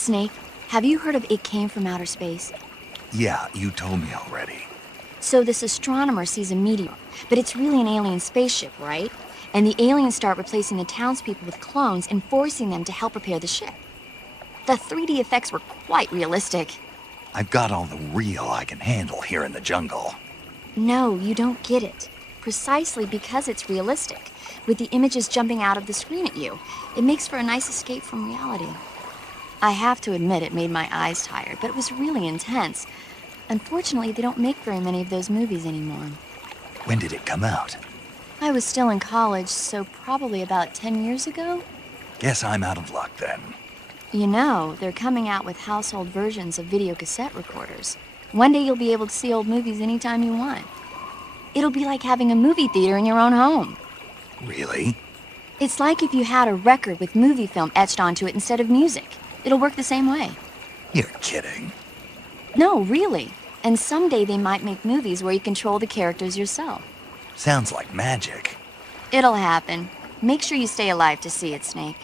Snake, have you heard of It Came from Outer Space? Yeah, you told me already. So this astronomer sees a meteor, but it's really an alien spaceship, right? And the aliens start replacing the townspeople with clones and forcing them to help repair the ship. The 3D effects were quite realistic. I've got all the real I can handle here in the jungle. No, you don't get it. Precisely because it's realistic, with the images jumping out of the screen at you, it makes for a nice escape from reality. I have to admit it made my eyes tired, but it was really intense. Unfortunately, they don't make very many of those movies anymore. When did it come out? I was still in college, so probably about 10 years ago? Guess I'm out of luck then. You know, they're coming out with household versions of video cassette recorders. One day you'll be able to see old movies anytime you want. It'll be like having a movie theater in your own home. Really? It's like if you had a record with movie film etched onto it instead of music. It'll work the same way. You're kidding. No, really. And someday they might make movies where you control the characters yourself. Sounds like magic. It'll happen. Make sure you stay alive to see it, Snake.